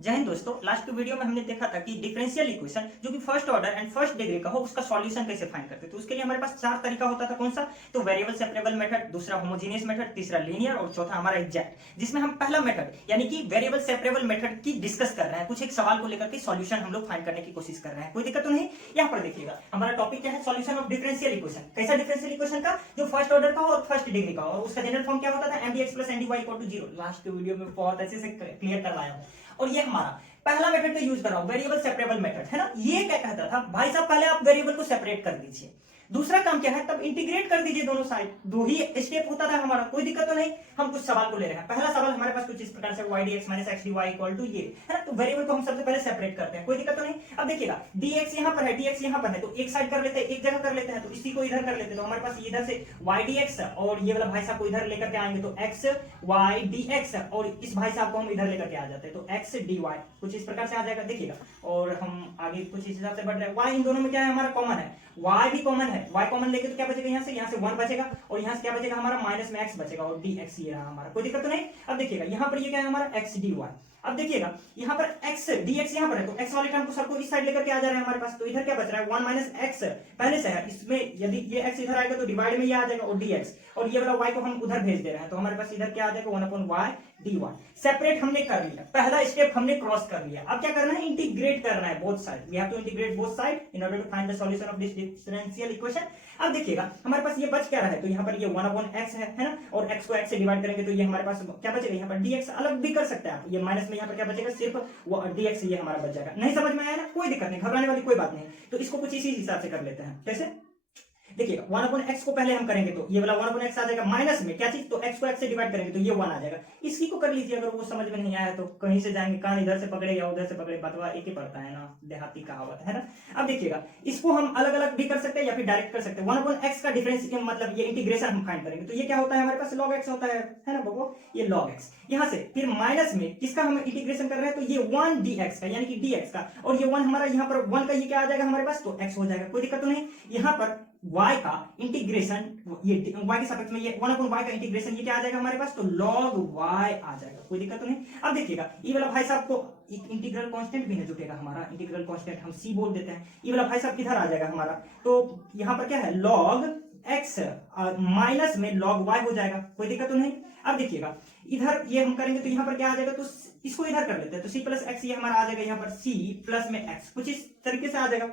जय हिंद दोस्तों। Last video में हमने देखा था कि डिफरेंशियल इक्वेशन जो कि first order and first degree का हो उसका सॉल्यूशन कैसे फाइंड करते हैं। तो उसके लिए हमारे पास चार तरीका होता था। कौन सा? तो वेरिएबल सेपरेबल मेथड, दूसरा होमोजेनियस मेथड, तीसरा लीनियर और चौथा हमारा एग्जैक्ट, जिसमें हम पहला मेथड यानी कि वेरिएबल सेपरेबल मेथड की डिस्कस कर रहे हैं। कुछ एक सवाल को लेकर के सॉल्यूशन हम लोग फाइंड करने की कोशिश कर रहे हैं। कोई दिक्कत तो नहीं। यहाँ पर देखिएगा हमारा टॉपिक क्या है, सॉल्यूशन ऑफ डिफरेंशियल इक्वेशन। कैसा डिफरेंशियल इक्वेशन का? जो फर्स्ट ऑर्डर का हो और फर्स्ट डिग्री का हो, और उसका जनरल फॉर्म क्या होता था? mdx plus ndy equal to 0। Last video में बहुत अच्छे से क्लियर करवाया हूं। और ये हमारा पहला मेथड तो यूज कर रहा हूं, वेरिएबल सेपरेबल मेथड, है ना। ये क्या कहता था भाई साहब, पहले आप वेरिएबल को सेपरेट कर दीजिए, दूसरा काम क्या है, तब इंटीग्रेट कर दीजिए दोनों साइड। दो ही स्टेप होता था हमारा, कोई दिक्कत तो नहीं। हम कुछ सवाल को ले रहे हैं। पहला सवाल हमारे पास कुछ इस प्रकार से y dx minus x dy equal to ये, है ना। तो वेरिएबल को हम सबसे पहले सेपरेट करते हैं, कोई दिक्कत तो नहीं। अब देखिएगा dx यहां पर है, dx यहां पर है, तो एक साइड कर लेते हैं, एक जगह कर लेते हैं, तो इसी को इधर कर लेते हैं। तो हमारे पास इधर से y dx और ये वाला भाई साहब को इधर लेकर के आएंगे तो x y dx, और इस भाई साहब को हम इधर लेकर के आ जाते हैं तो x dy कुछ इस प्रकार से आ जाएगा, देखिएगा। और हम आगे कुछ इस हिसाब से बढ़ रहे हैं। y इन दोनों में क्या है, हमारा कॉमन है, y भी कॉमन है। y कॉमन लेके तो क्या बचेगा, यहाँ से 1 बचेगा, और यहाँ से क्या बचेगा हमारा माइनस में x बचेगा, और dx ये रहा हमारा, कोई दिक्कत तो नहीं। अब देखिएगा यहाँ पर ये क्या है हमारा x dy। अब देखिएगा यहाँ पर x dx यहाँ पर है, तो x वाले टर्म को सबको इस साइड लेकर के आ जा रहे हैं हमारे पास। तो इधर क्या बच रहा है, 1 माइनस x पहले से है, इसमें यदि ये x इधर आएगा तो डिवाइड में ये आ जाएगा, और dx, और ये वाला y को हम उधर भेज दे रहे हैं, तो हमारे पास इधर क्या आ जाएगा 1/y dy। सेपरेट हमने कर लिया, पहला स्टेप हमने क्रॉस कर लिया। अब क्या करना है, इंटीग्रेट करना है both side. We have to integrate both side in order to find the solution of this differential equation. अब देखिएगा हमारे पास ये बच क्या रहा है, तो यहाँ पर ये 1/x है ना, और x को x से डिवाइड करेंगे तो ये हमारे पास क्या बचेगा, यहाँ पर dx अलग भी कर सकते हैं आप, ये माइनस में यहाँ पर क्या बचेगा, सिर्फ dx ये हमारा बच जाएगा। नहीं समझ में आया ना, कोई दिक्कत नहीं, घबराने वाली कोई बात नहीं। तो इसको कुछ इसी हिसाब से कर लेते हैं। कैसे? देखिएगा 1/x को पहले हम करेंगे तो ये वाला 1/x आ जाएगा, माइनस में क्या चीज, तो x को x से डिवाइड करेंगे तो ये 1 आ जाएगा। इसी को कर लीजिए। अगर वो समझ में नहीं आया तो कहीं से जाएंगे, कान इधर से पकड़े या उधर से पकड़े, बतवा एक ही पड़ता है ना, देहाती कहावत है ना। अब देखिएगा इसको हम अलग अलग भी कर सकते हैं या फिर डायरेक्ट कर सकते हैं। 1/x का डिफरेंस मतलब ये इंटीग्रेशन हम फाइंड करेंगे तो ये क्या होता है हमारे पास, log x होता है ना बाबू, ये log x। यहाँ से फिर माइनस में किसका हम इंटीग्रेशन कर रहे हैं, तो ये 1 dx का यानी कि dx का, और ये 1 हमारा यहाँ पर 1 का ये क्या आ जाएगा हमारे पास, तो x हो जाएगा, कोई दिक्कत तो नहीं। यहाँ पर y का इंटीग्रेशन, ये y के सापेक्ष में ये 1/y का इंटीग्रेशन ये क्या आ जाएगा हमारे पास, तो log y आ जाएगा, कोई दिक्कत तो नहीं। अब देखिएगा ये वाला भाई साहब को एक इंटीग्रल कांस्टेंट भी ना जुटेगा हमारा, इंटीग्रल कांस्टेंट हम c बोल देते हैं। ये वाला भाई साहब इधर आ जाएगा हमारा, तो यहाँ पर क्या है log x माइनस में log y हो जाएगा, कोई दिक्कत तो नहीं। अब देखिएगा इधर ये हम करेंगे तो यहाँ पर क्या आ जाएगा, तो इसको इधर कर लेते हैं, तो c प्लस एक्स ये हमारा आ जाएगा यहाँ पर c प्लस में x, कुछ इस तरीके से आ जाएगा।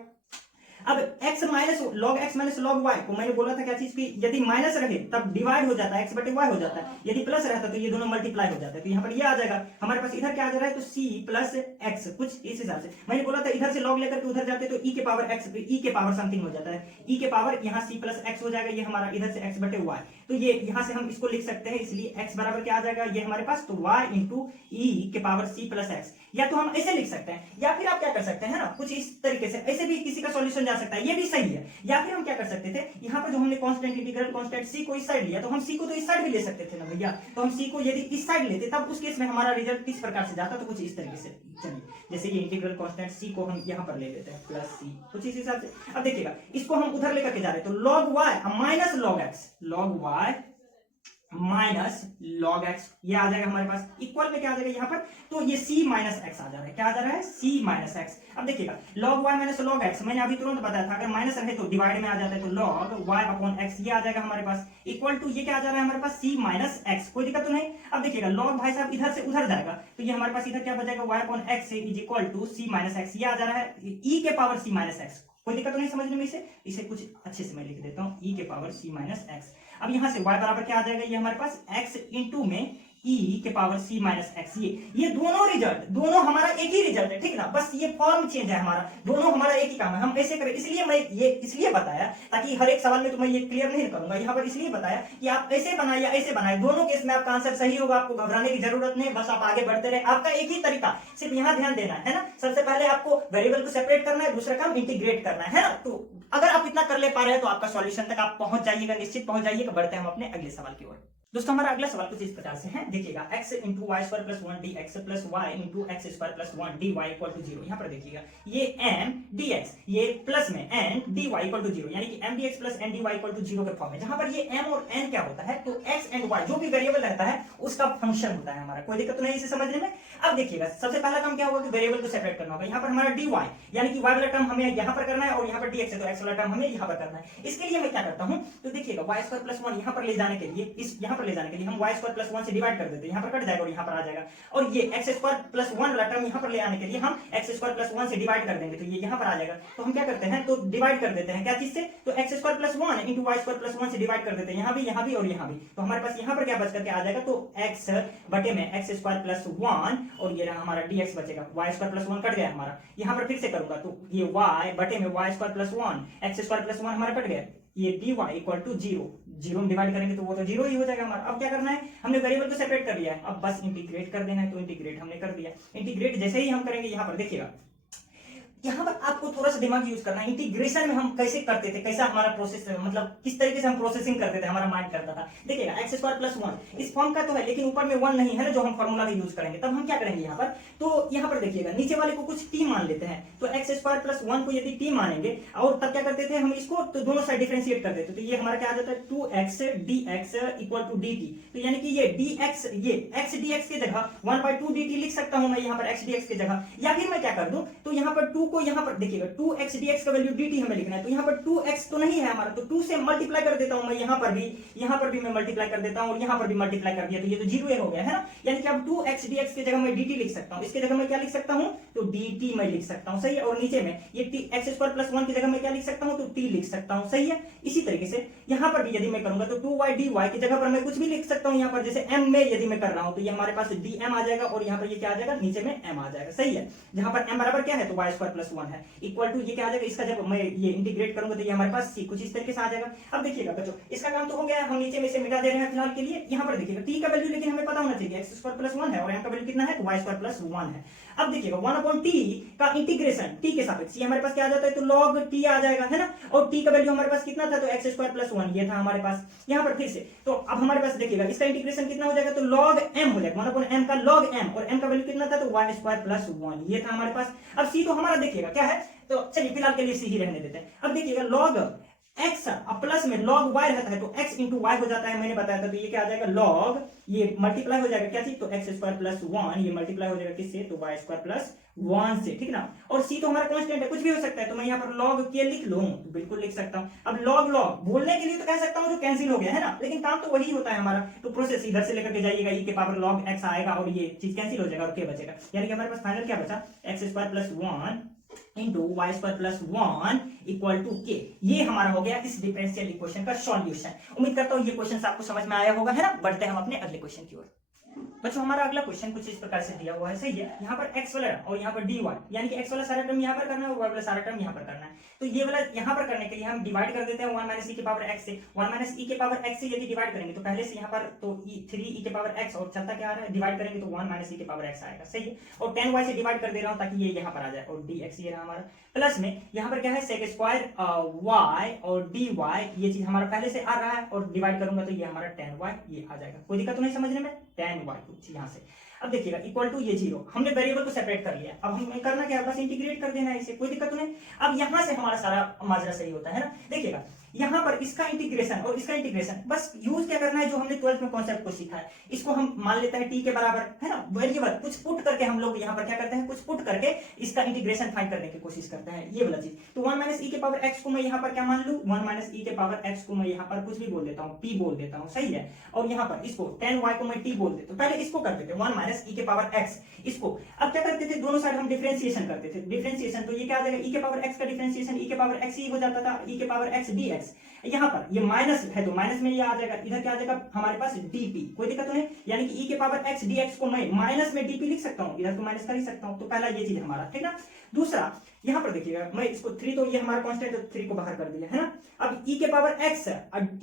अब x minus log x minus log y को मैंने बोला था क्या चीज की, यदि माइनस रहे तब डिवाइड हो जाता है, x बटे y हो जाता है, यदि प्लस रहता तो ये दोनों मल्टीप्लाई हो जाता है। तो यहाँ पर ये आ जाएगा हमारे पास, इधर क्या आ जा रहा है, तो c प्लस x, कुछ इस हिसाब से। मैंने बोला था इधर से log लेकर के उधर जाते तो e के पावर x, e के पावर समथिंग हो जाता है, e के पावर यहाँ c प्लस x हो जाएगा, ये हमारा इधर से x बटे y। तो ये यहाँ से हम इसको लिख सकते हैं, इसलिए x बराबर क्या आ जाएगा ये हमारे पास, तो y इंटू e के पावर c प्लस x। या तो हम ऐसे लिख सकते हैं, या फिर आप क्या कर सकते हैं ना, कुछ इस तरीके से, ऐसे भी किसी का सॉल्यूशन जा सकता है, ये भी सही है। या फिर हम क्या कर सकते थे, यहाँ पर जो हमने कांस्टेंट इंटीग्रल कांस्टेंट c को इस साइड लिया, तो हम c को तो इस साइड भी ले सकते थे ना भैया। तो हम c को यदि इस साइड लेते तब उस केस में हमारा रिजल्ट किस प्रकार से जाता, तो कुछ इस तरीके से। चलिए जैसे ये इंटीग्रल कांस्टेंट c को हम यहाँ पर ले लेते हैं प्लस c, कुछ इस हिसाब से। अब देखिएगा इसको हम उधर लेकर के जा रहे हैं, तो log y minus log x, log y minus log x ये आ जाएगा हमारे पास, इक्वल में क्या आ जाएगा यहाँ पर, तो ये c माइनस x आ जा रहा है, क्या आ जा रहा है, c माइनस x। अब देखिएगा log y minus log x, मैंने अभी तुरंत बताया था, अगर माइनस रहे तो डिवाइड में आ जाता है, तो log y अपॉन x ये आ जाएगा हमारे पास, इक्वल टू ये क्या आ जा रहा है हमारे पास, c माइनस x, कोई दिक्कत तो नहीं। अब देखिएगा log भाई साहब इधर से उधर जाएगा, तो ये हमारे पास इधर क्या बचेगा, y upon x is equal to c minus x, ये आ जा रहा है e के पावर c माइनस x, कोई दिक्कत तो नहीं समझने में। इसे कुछ अच्छे से मैं लिख देता हूँ, e के पावर c माइनस x। अब यहाँ से y बराबर क्या आ जाएगा, ये हमारे पास x इंटू में e के पावर c माइनस x। ये दोनों रिजल्ट, दोनों हमारा एक ही रिजल्ट है, ठीक ना, बस ये फॉर्म चेंज है हमारा, दोनों हमारा एक ही काम है, हम ऐसे करें। इसलिए मैं ये इसलिए बताया ताकि हर एक सवाल में तो मैं ये क्लियर नहीं करूंगा, यहाँ पर इसलिए बताया कि आप ऐसे बनाए या ऐसे बनाए, दोनों केस में आपका आंसर सही होगा, आपको घबराने की जरूरत नहीं, बस आप आगे बढ़ते रहे। आपका एक ही तरीका, सिर्फ यहाँ ध्यान देना है ना, सबसे पहले आपको वेरिएबल को सेपरेट करना है, दूसरा काम इंटीग्रेट करना है ना। तो अगर आप इतना कर ले पा रहे हैं तो आपका सॉल्यूशन तक आप पहुंच जाइएगा, निश्चित पहुंच जाइएगा। बढ़ते हैं हम अपने अगले सवाल की ओर। दोस्तों हमारा अगला सवाल कुछ इस प्रकार से है, देखिएगा x into y square plus one d x plus y into x square plus one d y equal to zero. यहाँ पर देखिएगा ये m dx ये प्लस में n dy equal to zero, यानी कि m dx plus n dy equal to zero के form में, जहां पर ये m और n क्या होता है, तो x एंड y जो भी वेरिएबल रहता है उसका फंक्शन होता है हमारा। कोई दिक्कत तो नहीं इसे समझने में। अब देखिएगा सबसे पहला काम क्या होगा कि वेरिएबल को सेपरेट करना होगा। यहाँ पर हमारा dy यानी कि y वाला टर्म हमें यहाँ पर करना है और यहाँ पर dx है तो x वाला टर्म हमें यहाँ पर करना है। इसके लिए मैं क्या करता हूँ, तो देखिएगा y स्क्वायर प्लस वन यहाँ पर ले जाने के लिए, इस यहाँ पर ले जाने के लिए हम y स्क्वायर प्लस वन से डिवाइड कर देते हैं, यहाँ पर कट जाएगा और यहाँ पर आ जाएगा। और ये एक्स स्क्वायर प्लस वन वाला टर्म यहाँ पर ले आने के लिए हम एक्स स्क्वायर प्लस वन से डिवाइड कर देंगे, तो ये यहाँ पर आ जाएगा। तो हम क्या करते हैं, तो डिवाइड कर देते हैं क्या चीज से, तो x square plus one into y square plus one से डिवाइड कर देते हैं, यहाँ भी और यहाँ भी। तो हमारे पास यहाँ पर क्या बच करके आ जाएगा, तो एक्स बटे में एक्स स्क्वायर प्लस वन और ये रहा हमारा dx बचेगा। Y square plus one cut गया हमारा, यहाँ पर फिर से करूंगा तो ये y बटे में y square plus one x square plus one हमारा कट गया, ये dy equal to zero, zero में डिवाइड करेंगे तो वो तो जीरो ही हो जाएगा हमारा। अब क्या करना है, हमने वेरिएबल को सेपरेट कर लिया है, अब बस इंटीग्रेट कर देना है, तो इंटीग्रेट हमने कर दिया। इंटीग्रेट जैसे ही हम करेंगे यहाँ पर देखिएगा, यहाँ पर आपको थोड़ा सा दिमाग यूज करना है। इंटीग्रेशन में हम कैसे करते थे, कैसा हमारा प्रोसेस, मतलब किस तरीके से हम प्रोसेसिंग करते थे, हमारा माइंड करता था। देखिएगा एक्स स्क्वायर प्लस वन इस फॉर्म का तो है, लेकिन ऊपर में वन नहीं है ना, जो हम फॉर्मूला भी यूज करेंगे। तब हम क्या करेंगे यहाँ पर, तो यहाँ पर देखिएगा नीचे वाले को कुछ टी मान लेते हैं, तो एक्स स्क्वायर प्लस वन को यदि टी मानेंगे और तब क्या करते थे हम इसको, तो दोनों साइड डिफरेंशिएट कर देते, तो ये हमारा क्या आ जाता है, two x d x equal to d t. तो यानी कि ये डी एक्स, ये एक्स डी एक्स की जगह one by two d t लिख सकता हूं मैं यहाँ पर एक्स डी एक्स की जगह, या फिर मैं क्या कर दूं, तो यहाँ पर टू को यहाँ पर देखिएगा टू एक्स डी एक्स का वैल्यू डी टी हमें लिखना है, तो यहाँ पर टू एक्स तो नहीं है हमारा, तो टू से मल्टीप्लाई कर देता हूं मैं, यहाँ पर भी मैं मल्टीप्लाई कर देता हूं और यहाँ पर भी मल्टीप्लाई कर दिया, तो ये तो जीरो हो गया है ना। यानी कि अब टू एक्स डी एक्स की जगह मैं डी टी लिख सकता हूँ, इसकी जगह मैं क्या लिख सकता हूँ, तो डी टी मैं लिख सकता हूँ, सही है। और नीचे में ये एक्स स्क्वायर प्लस वन की जगह मैं क्या लिख सकता हूँ, तो टी लिख सकता हूँ, सही है। इसी तरीके से यहाँ पर भी यदि मैं करूंगा तो टू वाई डी वाई की जगह पर मैं कुछ भी लिख सकता हूँ, यहाँ पर जैसे m में यदि मैं कर रहा हूँ तो ये हमारे पास डी एम आ जाएगा और यहाँ पर ये क्या आ जाएगा, नीचे में m आ जाएगा, सही है। जहां पर m बराबर क्या है, तो वाई स्क्वायर प्लस वन है, इक्वल टू ये क्या आ जाएगा, इसका जब मैं ये इंटीग्रेट करूंगा तो ये हमारे पास c कुछ इस तरीके से आ जाएगा। अब देखिएगा बच्चों इसका काम तो हो गया, हम नीचे में से मिटा दे रहे हैं फिलहाल के लिए। यहाँ पर देखिएगा t का वैल्यू लेकिन हमें पता होना चाहिए, एक्स स्क्वायर प्लस वन है और m का वैल्यू कितना है, तो वाई स्क्वायर प्लस वन है। अब देखिएगा वन अपॉन टी का इंटीग्रेशन t के सापेक्ष, ये हमारे पास क्या आ जाता है, तो log t आ जाएगा, है ना। और t का वैल्यू हमारे पास कितना था, तो एक्स स्क्वायर प्लस वन ये था हमारे पास। यहाँ पर फिर से तो अब हमारे पास देखिएगा इसका इंटीग्रेशन कितना हो जाएगा, तो log m हो जाएगा, वन अपॉन m का log m, और m का वैल्यू कितना था, तो वाई स्क्वायर प्लस वन ये था हमारे पास। अब c तो हमारा देखिएगा क्या है, तो चलिए फिलहाल के लिए c ही रहने देते हैं। अब देखिएगा log x प्लस में log y रहता है तो x इंटू वाई हो जाता है, मैंने बताया था, तो ये क्या आ जाएगा log, ये मल्टीप्लाई हो जाएगा क्या चीज, तो x स्क्वायर प्लस वन, ये मल्टीप्लाई हो जाएगा किससे, तो y स्क्वायर प्लस वन से, ठीक ना। और c तो हमारा कांस्टेंट है, कुछ भी हो सकता है, तो मैं यहाँ पर log k लिख लूं, तो बिल्कुल लिख सकता हूँ। अब log बोलने के लिए तो कह सकता हूँ जो कैंसिल हो गया है ना, लेकिन काम तो वही होता है हमारा। तो प्रोसेस इधर से लेकर के जाइएगा, e के पावर log x आएगा और ये चीज कैंसिल हो जाएगा और k बचेगा, यानी कि हमारे पास फाइनल क्या बचा, x square plus one into y square plus one equal to k. ये हमारा हो गया इस डिफरेंशियल इक्वेशन का सॉल्यूशन। उम्मीद करता हूँ ये क्वेश्चन आपको समझ में आया होगा, है ना। बढ़ते हैं हम अपने अगले क्वेश्चन की ओर। बच्चों हमारा अगला क्वेश्चन कुछ इस प्रकार से दिया हुआ है, सही है। यहाँ पर x वाला और यहाँ पर dy, यानी कि x वाला सारा टर्म यहाँ पर करना है और y वाला सारा टर्म यहाँ पर करना है। तो ये वाला यहाँ पर करने के लिए हम डिवाइड कर देते हैं 1 माइनस e के पावर x से। 1 माइनस e के पावर x से यदि डिवाइड करेंगे तो पहले से यहाँ पर तो 3 e के पावर x और चलता क्या आ रहा है, डिवाइड करेंगे तो 1 माइनस e के पावर x आएगा, सही है। और 10y से डिवाइड कर दे रहा हूँ ताकि ये यहाँ पर आ जाए, और dx ये रहा हमारा। प्लस में यहाँ पर क्या है, सेक स्क्वायर y और dy, ये चीज हमारा पहले से आ रहा है, और डिवाइड करूंगा तो ये हमारा 10y ये आ जाएगा। कोई दिक्कत तो नहीं समझने में, 10y कुछ यहाँ से। अब देखिएगा इक्वल टू ये जीरो, हमने वेरिएबल को सेपरेट कर लिया। अब हमें करना क्या है, बस इंटीग्रेट कर देना है इसे, कोई दिक्कत तो नहीं। अब यहाँ से हमारा सारा माजरा सही होता है ना। देखिएगा यहाँ पर इसका इंटीग्रेशन और इसका इंटीग्रेशन, बस यूज क्या करना है जो हमने 12th में कॉन्सेप्ट को सीखा है, इसको हम मान लेते हैं t के बराबर, है ना। वेरिएबल कुछ पुट करके हम लोग यहाँ पर क्या करते हैं, कुछ पुट करके इसका इंटीग्रेशन फाइंड करने की कोशिश करते हैं, ये वाला चीज। तो 1 माइनस e के पावर x को मैं यहाँ पर क्या मान लूं, 1 माइनस e के पावर x को मैं यहाँ पर कुछ भी बोल देता हूँ, p बोल देता हूँ, सही है। और यहाँ पर इसको 10y को मैं t बोल देता हूँ। पहले इसको करते थे 1 माइनस e के पावर x, इसको अब क्या करते थे, दोनों साइड हम डिफरेंशिएशन करते थे। डिफरेंशिएशन तो ये क्या आ जाएगा, e के पावर x का डिफरेंशिएशन e के पावर x ही हो जाता था, e के पावर x dx। यहाँ पर ये माइनस है तो माइनस में ये आ जाएगा, इधर क्या आ जाएगा हमारे पास dp, कोई दिक्कत नहीं। यानी कि e के पावर x dx को मैं माइनस में dp लिख सकता हूँ, इधर तो माइनस कर ही सकता हूँ। तो पहला ये चीज हमारा, ठीक ना। दूसरा यहाँ पर देखिएगा मैं इसको 3, तो ये हमारा कांस्टेंट है, 3 को बाहर कर दिया, है ना। अब e के power x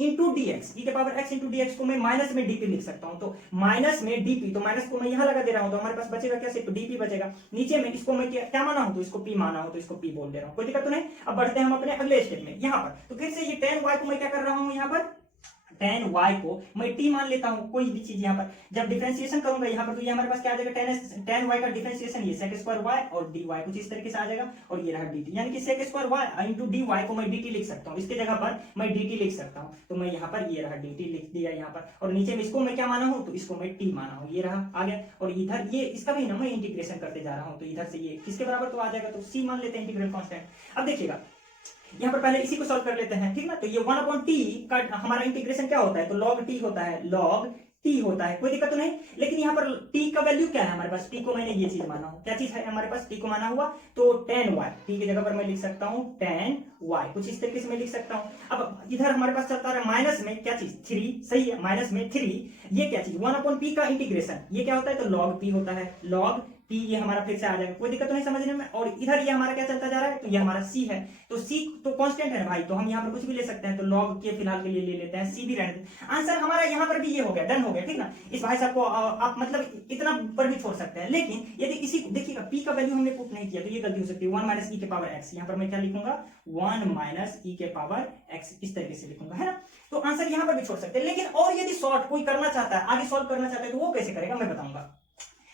into dx, e के पावर x इंटू dx को मैं माइनस में dp लिख सकता हूँ, तो माइनस में dp, तो माइनस को मैं यहाँ लगा दे रहा हूँ, तो हमारे पास बचेगा क्या, सिर्फ dp बचेगा। नीचे में इसको मैं क्या माना हूँ, तो इसको p माना हूँ, तो इसको p बोल दे रहा हूँ, कोई दिक्कत तो नहीं। अब बढ़ते हैं हम अपने अगले स्टेप में। यहाँ पर तो फिर से ये 10y को मैं क्या कर रहा हूँ, यहाँ पर tan y को मैं t मान लेता हूँ, कोई भी चीज यहाँ पर जब डिफरेंशिएशन करूंगा यहाँ पर, तो ये हमारे पास क्या आ जाएगा, tan y का डिफरेंशिएशन ये sec स्क्वायर y और dy कुछ इस तरीके से आ जाएगा, और ये रहा dt, यानी कि sec square y into dy को मैं dt लिख सकता हूँ, इसके जगह पर मैं dt लिख सकता हूँ, तो मैं यहाँ पर ये रहा dt लिख दिया यहाँ पर, और नीचे में इसको मैं क्या माना हूँ, तो इसको मैं t माना हूँ, ये रहा आ गया, और इधर ये इसका भी ना मैं इंटीग्रेशन करते जा रहा हूँ, तो इधर से ये किसके बराबर तो आ जाएगा, तो c मान लेते हैं इंटीग्रल कांस्टेंट। अब देखिएगा यहाँ पर पहले इसी को सॉल्व कर लेते हैं, ठीक ना, तो ये 1/t का हमारा इंटीग्रेशन क्या होता है, तो log t होता है, log t होता है, कोई दिक्कत तो नहीं। लेकिन यहाँ पर t का वैल्यू क्या है हमारे पास, t को मैंने ये चीज माना हूँ, क्या चीज है हमारे पास, t को माना हुआ, तो tan y, t की जगह पर मैं लिख सकता हूँ tan y, कुछ इस तरीके से मैं लिख सकता हूँ। अब इधर हमारे पास चलता है माइनस में क्या चीज 3, सही है, माइनस में 3, ये क्या चीज 1/p का इंटीग्रेशन, ये क्या होता है, तो log p होता है, log p, ये हमारा फिर से आ जाएगा, कोई दिक्कत तो नहीं समझने में। और इधर ये हमारा क्या चलता जा रहा है, तो ये हमारा c है, तो c तो कांस्टेंट है भाई, तो हम यहाँ पर कुछ भी ले सकते हैं, तो log के फिलहाल के लिए ले लेते हैं, c भी रहने देते हैं। आंसर हमारा यहाँ पर भी ये हो गया, डन हो गया, ठीक ना। इस भाई साहब को आप मतलब इतना पर भी छोड़ सकते हैं, लेकिन यदि इसी देखिएगा p का वैल्यू हमने पुट नहीं किया, तो ये गलती हो सकती है, 1 माइनस e के पावर x, यहाँ पर मैं क्या लिखूंगा, 1 माइनस e के पावर x, इस तरीके से लिखूंगा, है ना। तो आंसर यहाँ पर भी छोड़ सकते हैं, लेकिन और यदि शॉर्ट कोई करना चाहता है, आगे सॉल्व करना चाहता है, तो वो कैसे करेगा मैं बताऊंगा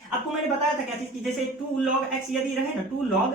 आपको। मैंने बताया था क्या चीज की, जैसे 2 log x यदि रहे ना, 2 log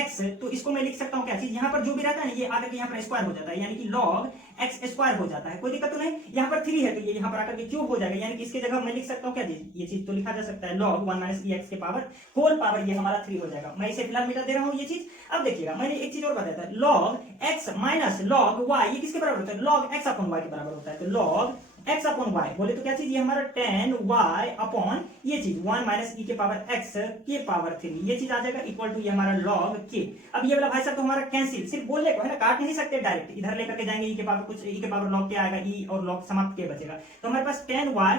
x, तो इसको मैं लिख सकता हूँ क्या चीज, यहाँ पर जो भी रहता है ना, ये आकर के यहाँ पर स्क्वायर हो जाता है, यानी कि log x स्क्वायर हो जाता है, कोई दिक्कत तो नहीं। यहाँ पर 3 है, तो ये यहाँ पर आकर के क्यूब हो जाएगा, यानी कि इसके जगह मैं लिख सकता हूँ क्या चीज, ये चीज तो लिखा जा सकता है log 1 माइनस e x के पावर होल पावर, ये हमारा 3 हो जाएगा। मैं इसे फिलहाल मिटा दे रहा हूँ ये चीज। अब देखिएगा मैंने एक चीज और बताया था, log x minus log y, ये किसके बराबर होता है, log x अपॉन y के बराबर होता है, तो log x अपॉन y बोले तो क्या चीज, ये हमारा tan y अपॉन ये चीज 1 माइनस e के पावर x के पावर 3, ये चीज आ जाएगा इक्वल टू ये हमारा log k। अब ये वाला भाई साहब तो हमारा कैंसिल, सिर्फ बोलने को है ना, काट नहीं सकते डायरेक्ट, इधर लेकर के जाएंगे e के पावर कुछ, e के पावर log k आएगा, e और log समाप्त k बचेगा, तो हमारे पास tan y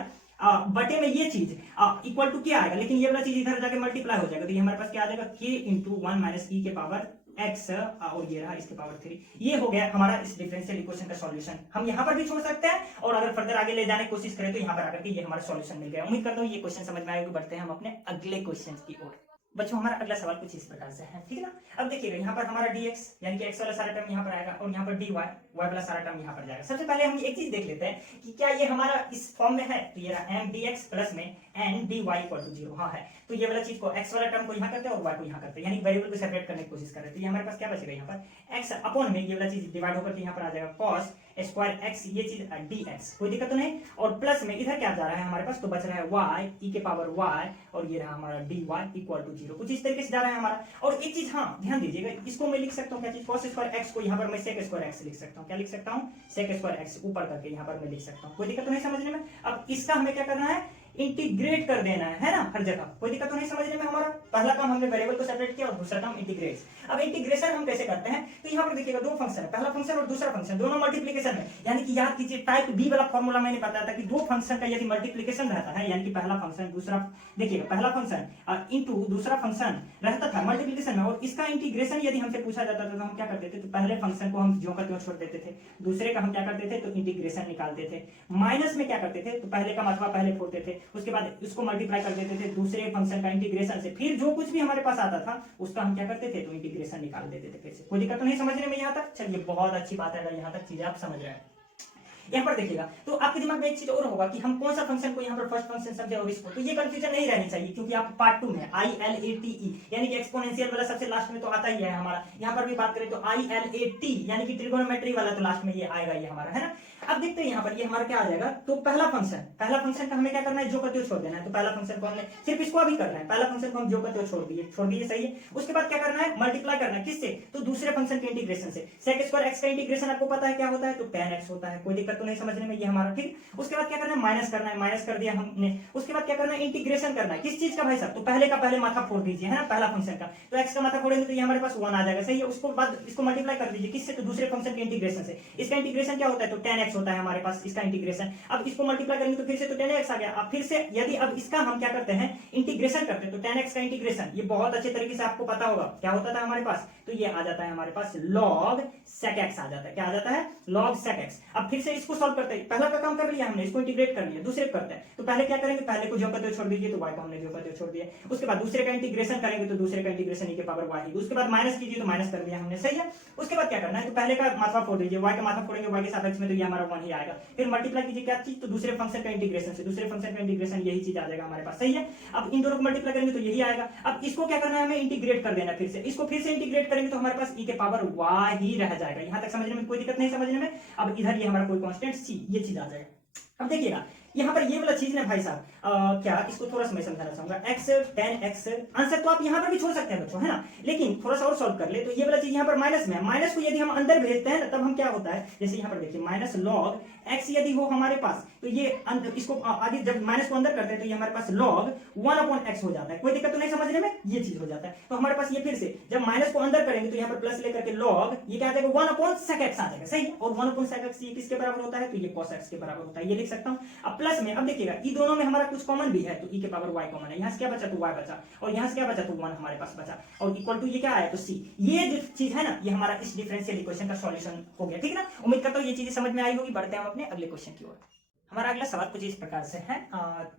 बटे में ये चीज इक्वल टू क्या आएगा, लेकिन ये वाला चीज इधर जाके मल्टीप्लाई हो जाएगा, तो ये हमारे पास क्या आ जाएगा, k इंटू 1 माइनस e के पावर x और ये रहा इसके पावर 3। ये हो गया हमारा इस डिफरेंशियल इक्वेशन का सॉल्यूशन। हम यहाँ पर भी छोड़ सकते हैं, और अगर फर्दर आगे ले जाने की कोशिश करें तो यहाँ पर आकर के ये हमारा सॉल्यूशन मिल गया। उम्मीद करता हूँ ये क्वेश्चन समझ में आएगा। बढ़ते हैं हम अपने अगले क्वेश्चन की ओर। बच्चों हमारा अगला सवाल कुछ इस प्रकार से है, ठीक है ना। अब देखिएगा यहाँ पर हमारा dx यानी कि x वाला सारा टर्म यहाँ पर आएगा, और यहाँ पर dy y वाला सारा टर्म यहाँ पर जाएगा। सबसे पहले हम एक चीज देख लेते हैं कि क्या ये हमारा इस फॉर्म में है, तो ये रहा m dx प्लस में n dy इक्वल टू 0, हाँ है। तो ये वाला चीज को x वाला टर्म को यहाँ करते हैं और y को यहाँ करते हैं, यानी वेरिएबल को सेपरेट करने की कोशिश कर रहे हैं। तो ये हमारे पास क्या बचेगा, यहाँ पर x अपॉन में ये वाला चीज डिवाइड होकर के यहाँ पर आ जाएगा cos स्क्वायर x, ये चीज dx, कोई दिक्कत तो नहीं। और प्लस में इधर क्या जा रहा है हमारे पास, तो बच रहा है y e के पावर y, और ये रहा हमारा dy इक्वल टू 0, कुछ इस तरीके से जा रहा है हमारा। और एक चीज हाँ ध्यान दीजिएगा, इसको मैं लिख सकता हूँ क्या चीज, cos स्क्वायर x को यहाँ पर मैं sec स्क्वायर x लिख सकता हूँ, क्या लिख सकता हूँ, sec स्क्वायर x ऊपर करके यहाँ पर मैं लिख सकता हूँ, कोई दिक्कत तो नहीं समझने में। अब इसका हमें क्या करना है, इंटीग्रेट कर देना है ना, हर जगह, कोई दिक्कत तो नहीं समझने में। हमारा पहला काम हमने वेरिएबल को सेपरेट किया और दूसरा काम इंटीग्रेट। अब इंटीग्रेशन हम कैसे करते हैं, तो यहाँ पर देखिएगा दो फंक्शन है, पहला फंक्शन और दूसरा फंक्शन, दोनों मल्टीप्लिकेशन में, यानी कि याद कीजिए टाइप बी वाला फॉर्मूला मैंने बताया था कि दो फंक्शन का यदि मल्टीप्लिकेशन रहता है, यानी कि पहला फंक्शन दूसरा, देखिएगा पहला फंक्शन इंटू दूसरा फंक्शन रहता था मल्टीप्लिकेशन में, और इसका इंटीग्रेशन यदि हमसे पूछा जाता था तो हम क्या करते थे, तो पहले फंक्शन को हम ज्यों का त्यों छोड़ देते थे, दूसरे का हम क्या करते थे, तो इंटीग्रेशन निकालते थे। माइनस में क्या करते थे, तो पहले का अथवा पहले फोड़ते थे, उसके बाद उसको मल्टीप्लाई कर देते थे दूसरे फंक्शन का इंटीग्रेशन से, फिर जो कुछ भी हमारे पास आता था उसका हम क्या करते थे, तो इंटीग्रेशन निकाल देते थे फिर से। कोई दिक्कत तो नहीं समझने में यहाँ तक, चलिए बहुत अच्छी बात है, यहाँ तक चीजें आप समझ रहे हैं। यहाँ पर देखिएगा तो आपके दिमाग में एक चीज और होगा कि हम कौन सा फंक्शन को यहाँ पर फर्स्ट फंक्शन समझे और इसको, तो ये कंफ्यूजन नहीं रहनी चाहिए, क्योंकि आप पार्ट 2 में ILATE यानी कि एक्सपोनेंशियल वाला सबसे लास्ट में तो आता ही है हमारा। यहाँ पर भी बात करें तो ILAT यानी कि ट्रिगोनोमेट्री वाला तो लास्ट में ये आएगा, ये हमारा है ना। अब देखते हैं यहाँ पर ये हमारा क्या आ जाएगा, तो पहला फंक्शन का हमें क्या करना है, जो का त्यों छोड़ देना है। तो पहला फंक्शन को हमने सिर्फ इसको अभी करना है, पहला फंक्शन को हम जो का त्यों छोड़ दिए, सही है। उसके बाद क्या करना है, मल्टीप्लाई करना है किससे, तो दूसरे फंक्शन के इंटीग्रेशन से। sec स्क्वायर x का इंटीग्रेशन आपको पता है क्या होता है, तो tan x होता है, कोई दिक्कत तो नहीं समझने में, ये हमारा ठीक। उसके बाद क्या करना है, माइनस करना है, माइनस कर दिया हमने। उसके बाद क्या करना है, इंटीग्रेशन करना है, किस चीज का भाई साहब, तो पहले का पहले माथा फोड़ दीजिए, है ना, पहला फंक्शन का, तो x का माथा फोड़ेंगे तो ये हमारे पास 1 आ जाएगा, सही है। उसको बाद इसको मल्टीप्लाई कर दीजिए किससे, तो दूसरे फंक्शन के इंटीग्रेशन से। इसका इंटीग्रेशन क्या होता है, तो tan x होता है हमारे पास इसका इंटीग्रेशन। अब इसको मल्टीप्लाई करेंगे तो फिर से तो tan x आ गया। अब फिर से यदि अब इसका हम क्या करते हैं, इंटीग्रेशन करते हैं, तो tan x का इंटीग्रेशन ये बहुत अच्छे तरीके से आपको पता होगा क्या होता था हमारे पास, तो ये आ जाता है हमारे पास log sec x आ जाता है, क्या आ जाता है, log sec x। अब फिर से इसको सॉल्व करते हैं, पहला का काम कर लिया हमने, इसको इंटीग्रेट कर लिया, दूसरे करते हैं तो पहले क्या करेंगे, पहले को जो करते हुए छोड़ दीजिए तो y को हमने जो करते हुए छोड़ दिया, उसके बाद दूसरे का इंटीग्रेशन करेंगे तो दूसरे का इंटीग्रेशन e के पावर y, उसके बाद माइनस कीजिए तो माइनस कर दिया हमने, सही है। उसके बाद क्या करना है, तो पहले का मात्रा फोड़ दीजिए, y का मात्रा फोड़ेंगे y के सापेक्ष में तो ये हमारा 1 ही आएगा, फिर मल्टीप्लाई कीजिए क्या चीज, तो दूसरे फंक्शन का इंटीग्रेशन से, दूसरे फंक्शन का इंटीग्रेशन यही चीज आ जाएगा हमारे पास, सही है। अब इन दोनों को मल्टीप्लाई करेंगे तो यही आएगा। अब इसको क्या करना है, हमें इंटीग्रेट कर देना, फिर से इसको फिर से इंटीग्रेट करेंगे तो हमारे पास e के पावर y ही रह जाएगा। यहां तक समझने में कोई दिक्कत नहीं, समझने में। अब इधर ये हमारा कोई कांस्टेंट c, ये चीज आ जाएगा। अब देखिएगा यहाँ पर ये वाला चीज ना भाई साहब, क्या इसको थोड़ा सा मैं समझाना चाहूंगा, x tan x आंसर तो आप यहाँ पर भी छोड़ सकते हैं बच्चों, है ना, लेकिन थोड़ा सा और सॉल्व कर ले तो ये वाला चीज यहाँ पर माइनस में है, माइनस को यदि हम अंदर भेजते हैं ना तब हम क्या होता है, जैसे यहाँ पर देखिए माइनस लॉग x यदि हो हमारे पास तो ये इसको आगे जब माइनस को अंदर करते हैं तो ये हमारे पास लॉग 1/x हो जाता है, कोई दिक्कत तो नहीं समझने में, ये चीज हो जाता है। तो हमारे पास ये फिर से जब माइनस को अंदर करेंगे तो यहाँ पर प्लस लेकर के लॉग ये क्या आ जाएगा 1/sec x आ जाएगा, सही है। और 1/sec x ये किसके बराबर होता है, तो ये cos x के बराबर होता है, ये लिख सकता हूँ। अब प्लस में, अब देखिएगा ई दोनों में हमारा कुछ कॉमन भी है तो e के पावर y कॉमन है, यहाँ से क्या बचा तो y बचा, और यहाँ से क्या बचा तो 1 हमारे पास बचा, और इक्वल टू ये क्या आया तो c। ये जो चीज है ना ये हमारा इस डिफरेंशियल इक्वेशन का सॉल्यूशन हो गया, ठीक है ना। उम्मीद करता हूँ ये चीजें समझ में आई होगी। बढ़ते हैं हम अपने अगले क्वेश्चन की ओर। हमारा अगला सवाल कुछ इस प्रकार से है,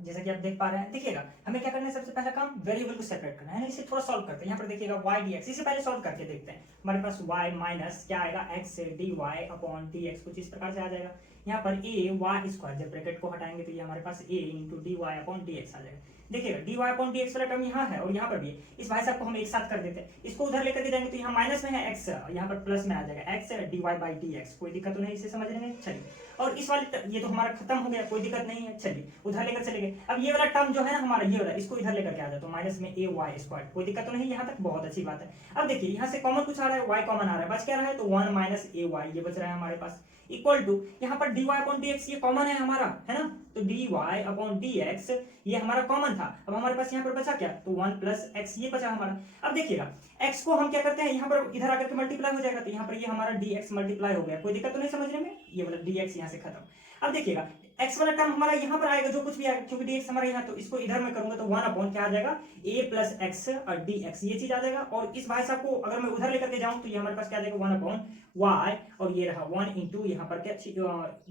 जैसा कि आप देख पा रहे हैं, देखिएगा हमें क्या करना है, सबसे पहला काम वेरिएबल को सेपरेट करना है, इसे थोड़ा सॉल्व करते हैं। यहाँ पर देखिएगा y dx, इसे पहले सॉल्व करके देखते हैं। हमारे पास y माइनस क्या आएगा x dy अपॉन dx, कुछ इस प्रकार से आ जाएगा। यहाँ पर a y स्क्वायर, जब ब्रैकेट को हटाएंगे तो ये हमारे पास a into dy upon dx आ जाएगा। देखिएगा dy अपॉन dx वाला टर्म यहाँ है और यहाँ पर भी है, इस भाई साहब को हम एक साथ कर देते हैं, इसको उधर लेकर के जाएंगे तो यहाँ माइनस में है x, यहाँ पर प्लस में आ जाएगा x dy बाई dx, कोई दिक्कत तो नहीं इसे समझने में, चलिए। और इस वाले ये तो हमारा खत्म हो गया, कोई दिक्कत नहीं है, चलिए उधर लेकर चले गए। अब ये वाला टर्म जो है ना हमारा, ये वाला, इसको इधर लेकर के आ जाए तो माइनस में a y स्क्वायर, कोई दिक्कत तो नहीं, यहाँ तक बहुत अच्छी बात है। अब देखिए यहाँ से कॉमन कुछ आ रहा है, y कॉमन आ रहा है, बच क्या रहा है तो 1 माइनस a y, ये बच रहा है हमारे पास, इक्वल टू यहाँ पर dy अपॉन dx ये कॉमन है हमारा, है ना, तो dy अपॉन dx ये हमारा कॉमन था। अब हमारे पास यहाँ पर बचा क्या तो 1 प्लस x ये बचा हमारा। अब देखिएगा x को हम क्या करते हैं, यहाँ पर इधर आकर के मल्टीप्लाई हो जाएगा तो यहाँ पर ये हमारा dx मल्टीप्लाई हो गया, कोई दिक्कत तो नहीं समझने में, ये वाला dx यहाँ से खत्म। अब देखिएगा x वाला टर्म हमारा यहाँ पर आएगा, जो कुछ भी आएगा क्योंकि dx हमारा यहाँ, तो इसको इधर में करूंगा तो 1 अपॉन क्या आ जाएगा a प्लस एक्स और dx, ये चीज आ जाएगा। और इस भाई साहब को अगर मैं उधर लेकर के जाऊं तो ये हमारे पास क्या आ जाएगा 1 अपॉन y, और ये रहा 1 इंटू यहाँ पर क्या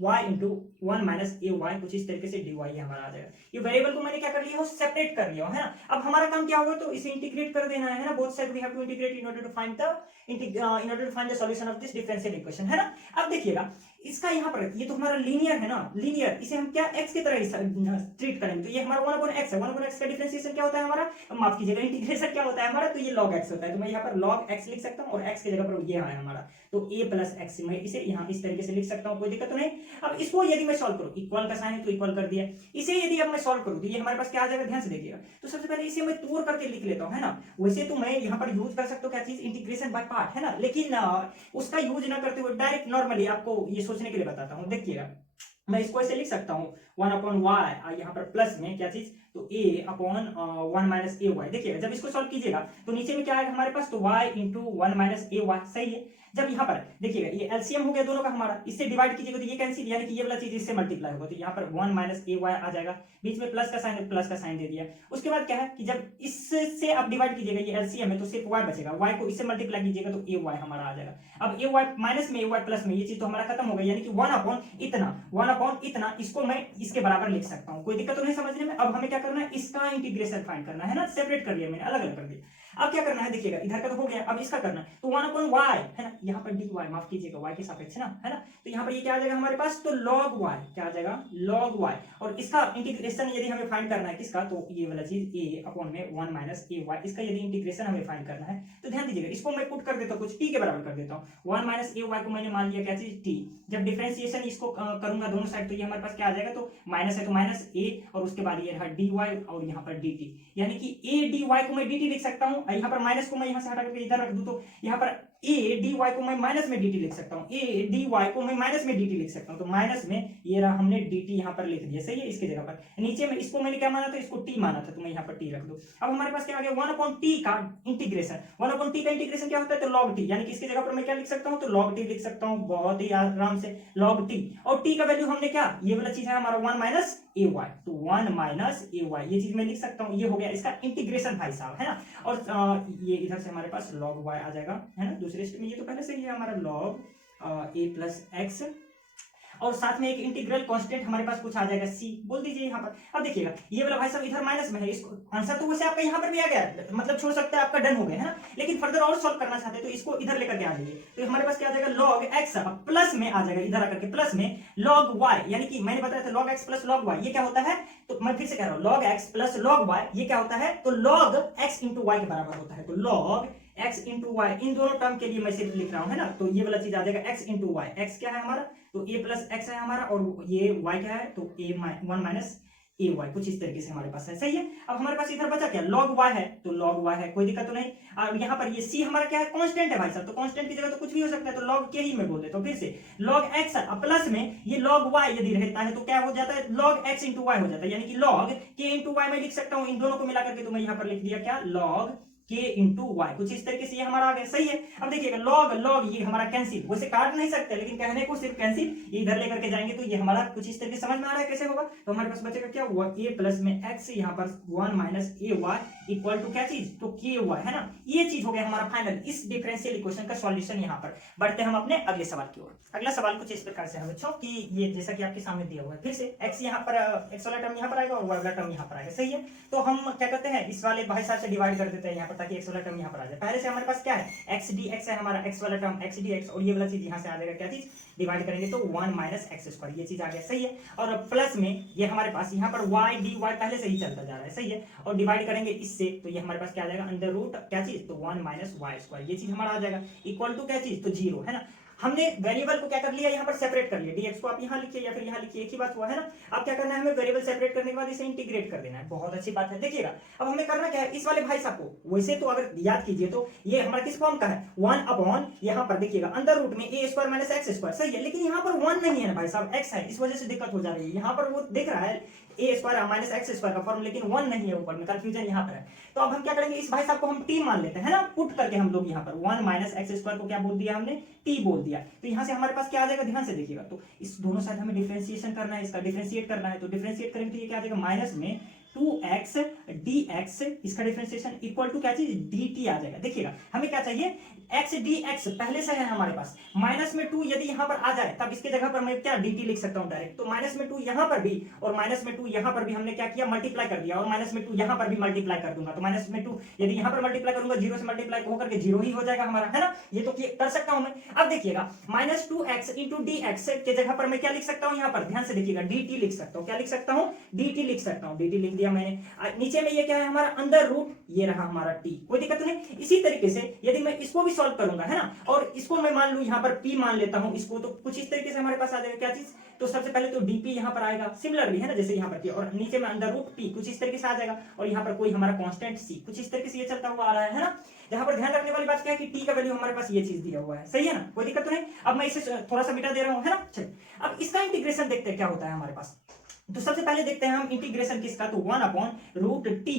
y into 1 minus a y, कुछ इस तरीके से dy ये हमारा आ जाएगा। ये वेरिएबल को मैंने क्या कर लिया हो, सेपरेट कर लिया हो, है ना। अब हमारा काम क्या होगा तो इसे इंटीग्रेट कर देना है ना, both side we have to integrate in order to find the solution of this differential equation, है ना। अब देखिएगा इसका यहाँ पर ये तो हमारा लीनियर है ना, लीनियर, इसे हम क्या x की तरह ट्रीट करेंगे, तो ये हमारा 1/x है। 1/x का डिफरेंशिएशन क्या होता है हमारा, माफ कीजिएगा इंटीग्रेशन क्या होता है हमारा, तो ये log x होता है, तो मैं यहाँ पर log x लिख सकता हूँ और x की जगह पर ये है हमारा, तो a प्लस एक्स, मैं इसे यहाँ इस तरीके से लिख सकता हूँ, कोई दिक्कत तो नहीं। अब इसको यदि मैं सॉल्व करूँ, इक्वल का साइन है तो इक्वल कर दिया, इसे यदि अब मैं सॉल्व करूँ तो ये हमारे पास क्या आ जाएगा, ध्यान से देखिएगा। तो सबसे पहले इसे मैं तोड़ करके लिख लेता हूँ, है ना। वैसे तो मैं यहाँ पर यूज कर सकता हूँ क्या चीज, इंटीग्रेशन बाय पार्ट, है ना, लेकिन उसका यूज ना करते हुए डायरेक्ट नॉर्मली आपको ये सोचने के लिए बताता हूँ। देखिएगा मैं इसको ऐसे लिख सकता हूँ 1 अपॉन y, यहाँ पर प्लस में क्या चीज तो a upon 1 minus a y. देखिएगा जब इसको सॉल्व कीजिएगा तो नीचे में क्या आएगा हमारे पास तो y into 1 minus a Y, सही है। जब यहाँ पर देखिएगा ये एलसीएम हो गया दोनों का हमारा, इससे डिवाइड कीजिएगा तो ये कैंसिल, यानी कि ये वाला चीज इससे मल्टीप्लाई होगा, तो यहाँ पर 1 माइनस ए वाई आ जाएगा, बीच में प्लस का साइन दे दिया। उसके बाद क्या है कि जब इससे आप डिवाइड कीजिएगा, ये एलसीएम है तो सिर्फ y बचेगा, y को इससे मल्टीप्लाई कीजिएगा तो ए वाई हमारा आ जाएगा। अब ए वाई माइनस में ए वाई प्लस में, ये चीज तो हमारा खत्म हो गया, यानी कि 1 अपॉन इतना इसको मैं इसके बराबर लिख सकता हूँ, कोई दिक्कत तो नहीं समझने में। अब हमें क्या करना है, इसका इंटीग्रेशन फाइंड करना है ना, सेपरेट कर लिया मैंने, अलग अलग कर दिया। अब क्या करना है देखिएगा, इधर का तो हो गया, अब इसका करना है तो 1 अपॉन y, है ना, यहाँ पर dy, माफ कीजिएगा y के सापेक्ष ना, है ना, तो यहाँ पर ये क्या आ जाएगा हमारे पास तो log y, क्या आ जाएगा log y। और इसका इंटीग्रेशन यदि हमें फाइंड करना है किसका, तो ये वाला चीज a अपॉन में 1 माइनस ए वाई, इसका यदि इंटीग्रेशन हमें फाइंड करना है तो ध्यान दीजिएगा, इसको मैं पुट कर देता हूँ कुछ t के बराबर कर देता हूँ। 1 माइनस ए वाई को मैंने मान लिया क्या चीज t, जब डिफरेंशिएशन इसको करूंगा दोनों साइड तो ये हमारे पास क्या आ जाएगा, तो माइनस है तो माइनस a, और उसके बाद ये रहा dy और यहाँ पर dt, यानी कि a dy को मैं dt लिख सकता हूँ, यहाँ पर माइनस को मैं यहाँ से हटा करके इधर रख दूं तो यहाँ पर a dy को मैं माइनस में dt लिख सकता हूँ, a dy को मैं माइनस में dt लिख सकता हूँ, तो माइनस में ये रहा हमने dt यहाँ पर लिख दिया, सही है। इसके जगह पर नीचे में इसको मैंने क्या माना था, इसको t माना था, तो मैं यहाँ पर t रख दूं। अब हमारे पास क्या आ गया 1 अपॉन t का इंटीग्रेशन, 1 अपॉन t का इंटीग्रेशन क्या होता है तो log t, यानी कि इसकी जगह पर मैं क्या लिख सकता हूँ तो log t लिख सकता हूँ, बहुत ही आराम से log t। और t का वैल्यू हमने क्या, ये वाला चीज है हमारा 1 माइनस ए वाई, तो 1 माइनस ए वाई ये चीज मैं लिख सकता हूँ, ये हो गया इसका इंटीग्रेशन भाई साहब, है ना। और ये इधर से हमारे पास log y आ जाएगा, है ना, दूसरे स्टेप में। ये तो पहले से ही है हमारा log a प्लस एक्स। और साथ में एक इंटीग्रल कांस्टेंट हमारे पास कुछ आ जाएगा सी, बोल दीजिए यहाँ पर। अब देखिएगा ये वाला भाई साहब इधर माइनस में है, इसको आंसर तो वैसे आपका यहाँ पर भी आ गया, मतलब छोड़ सकते हैं, आपका डन हो गया है ना, लेकिन फर्दर और सॉल्व करना चाहते हैं तो इसको इधर लेकर के आ जाइए। तो हमारे पास क्या आ जाएगा, लॉग एक्स प्लस में आ जाएगा, इधर आकर के प्लस में लॉग वाई, यानी कि मैंने बताया था log x plus log y, ये क्या होता है, तो मैं फिर से कह रहा हूँ log x plus log y ये क्या होता है, तो लॉग एक्स इंटू वाई के बराबर होता है। तो लॉग x इंटू वाई, इन दोनों टर्म के लिए मैं सिर्फ लिख रहा हूं है ना, तो ये वाला चीज आ जाएगा x इंटू वाई। एक्स क्या है हमारा, तो a प्लस एक्स है हमारा, और ये y क्या है, तो a one minus a y, कुछ इस तरीके से हमारे पास है, सही है। अब हमारे पास इधर बचा क्या, log y है, तो log y है, कोई दिक्कत तो नहीं। और यहाँ पर ये c हमारा क्या है, कांस्टेंट है भाई साहब, तो कांस्टेंट की जगह तो कुछ भी हो सकता है, तो log के ही मैं बोल देता हूँ फिर से, log x प्लस में ये log y यदि रहता है तो क्या हो जाता है, log x इंटू वाई हो जाता है, यानी कि log k इंटू वाई मैं लिख सकता हूँ, इन दोनों को मिलाकर के तो मैं यहाँ पर लिख दिया क्या, log k इंटू वाई, कुछ इस तरीके से ये हमारा आ गया, सही है। अब देखिएगा लॉग लॉग ये हमारा कैंसिल, वैसे काट नहीं सकते लेकिन कहने को सिर्फ कैंसिल, ये इधर लेकर के जाएंगे तो ये हमारा कुछ इस तरीके समझ में आ रहा है कैसे होगा। तो हमारे पास बचेगा क्या हुआ, a प्लस में x यहाँ पर 1 minus a y equal to क्या चीज, तो के वाई है ना, ये चीज हो गया हमारा फाइनल इस डिफरेंशियल इक्वेशन का सॉल्यूशन। यहाँ पर बढ़ते हम अपने अगले सवाल की ओर। अगला सवाल कुछ इस प्रकार से है बच्चों कि ये जैसा कि आपके सामने दिया हुआ है, फिर से x यहाँ पर x वाला टर्म यहाँ पर आएगा और y वाला टर्म यहाँ पर आएगा, सही है। तो हम क्या करते हैं, इस वाले भाई साहब से डिवाइड कर देते हैं यहाँ पर, ताकि x वाला टर्म यहाँ पर आ जाए। पहले से हमारे पास क्या है, x dx है हमारा, x वाला टर्म x dx, और ये वाला चीज यहाँ से आ जाएगा क्या चीज, डिवाइड करेंगे तो 1 माइनस एक्स स्क्वायर, ये चीज आ गया, सही है। और प्लस में ये हमारे पास यहाँ पर y dy पहले से ही चलता जा रहा है, सही है, और डिवाइड करेंगे इससे तो ये हमारे पास क्या आ जाएगा, अंडर रूट क्या चीज, तो 1 माइनस वाई स्क्वायर, ये चीज हमारा आ जाएगा, इक्वल टू क्या चीज, तो 0 है ना। हमने वेरिएबल को क्या कर लिया, यहाँ पर सेपरेट कर लिया, dx को आप यहाँ लिखिए या फिर यहाँ लिखिए, एक ही बात हुआ है ना। अब क्या करना है, हमें वेरिएबल सेपरेट करने के बाद इसे इंटीग्रेट कर देना है, बहुत अच्छी बात है। देखिएगा अब हमें करना क्या है, इस वाले भाई साहब को, वैसे तो अगर याद कीजिए तो ये हमारा किस फॉर्म का है, 1 अपॉन यहाँ पर देखिएगा अंडर रूट में a square minus x square, सही है, लेकिन यहाँ पर 1 नहीं है ना भाई साहब, x है, इस वजह से दिक्कत हो जा रही है। यहाँ पर वो दिख रहा है ए स्क्वायर माइनस एक्स स्क्वायर का फॉर्म, लेकिन 1 नहीं है ऊपर में, कंफ्यूजन यहाँ पर है। तो अब हम क्या करेंगे, इस भाई साहब को हम टी मान लेते हैं ना, पुट करके हम लोग यहाँ पर 1 माइनस एक्स स्क्वायर को क्या बोल दिया हमने, टी बोल दिया। तो यहाँ से हमारे पास क्या आ जाएगा, ध्यान से देखिएगा, तो इस दोनों साइड हमें डिफरेंशिएशन करना है, इसका डिफरेंशिएट करना है, तो डिफरेंशिएट करेंगे तो ये क्या आ जाएगा, माइनस में 2x dx, इसका डिफरेंशिएशन इक्वल टू क्या चीज, dt आ जाएगा। देखिएगा हमें क्या चाहिए, x dx पहले से है हमारे पास, माइनस में 2 यदि यहाँ पर आ जाए तब इसके जगह पर मैं क्या dt लिख सकता हूँ डायरेक्ट, तो माइनस में 2 यहाँ पर भी और माइनस में 2 यहाँ पर भी हमने क्या किया, मल्टीप्लाई कर दिया, और माइनस में 2 यहाँ पर भी मल्टीप्लाई कर दूंगा, तो माइनस में 2 यदि यहाँ पर मल्टीप्लाई करूंगा 0 से मल्टीप्लाई होकर के 0 ही हो जाएगा हमारा, है ना, ये तो कर सकता हूं मैं। अब देखिएगा माइनस 2x इंटू dx के जगह पर मैं क्या लिख सकता हूँ, यहाँ पर ध्यान से देखिएगा dt लिख सकता हूँ, क्या लिख सकता हूँ, dt लिख सकता हूँ, dt लिख दिया मैंने। नीचे में ये क्या है हमारा, अंडर रूट, ये रहा हमारा t, कोई दिक्कत नहीं। इसी तरीके से यदि मैं इसको भी सॉल्व करूंगा, है ना, और इसको मैं मान लूं यहाँ पर p मान लेता हूं इसको, तो कुछ इस तरीके से हमारे पास आ जाएगा क्या चीज, तो सबसे पहले तो dp यहाँ पर आएगा सिमिलरली, है ना, जैसे यहाँ पर किया, और नीचे में अंडर रूट p कुछ इस तरीके से आ जाएगा, और यहाँ पर कोई हमारा कांस्टेंट c, कुछ इस तरीके से ये चलता हुआ आ रहा है ना। यहाँ पर ध्यान रखने वाली बात क्या है कि t का वैल्यू हमारे पास ये चीज दिया हुआ है, सही है ना, कोई दिक्कत तो नहीं। अब मैं इसे थोड़ा सा मिटा दे रहा हूँ, है ना। चलिए अब इसका इंटीग्रेशन देखते हैं क्या होता है हमारे पास। तो सबसे पहले देखते हैं हम इंटीग्रेशन किसका, तो 1 अपॉन रूट टी,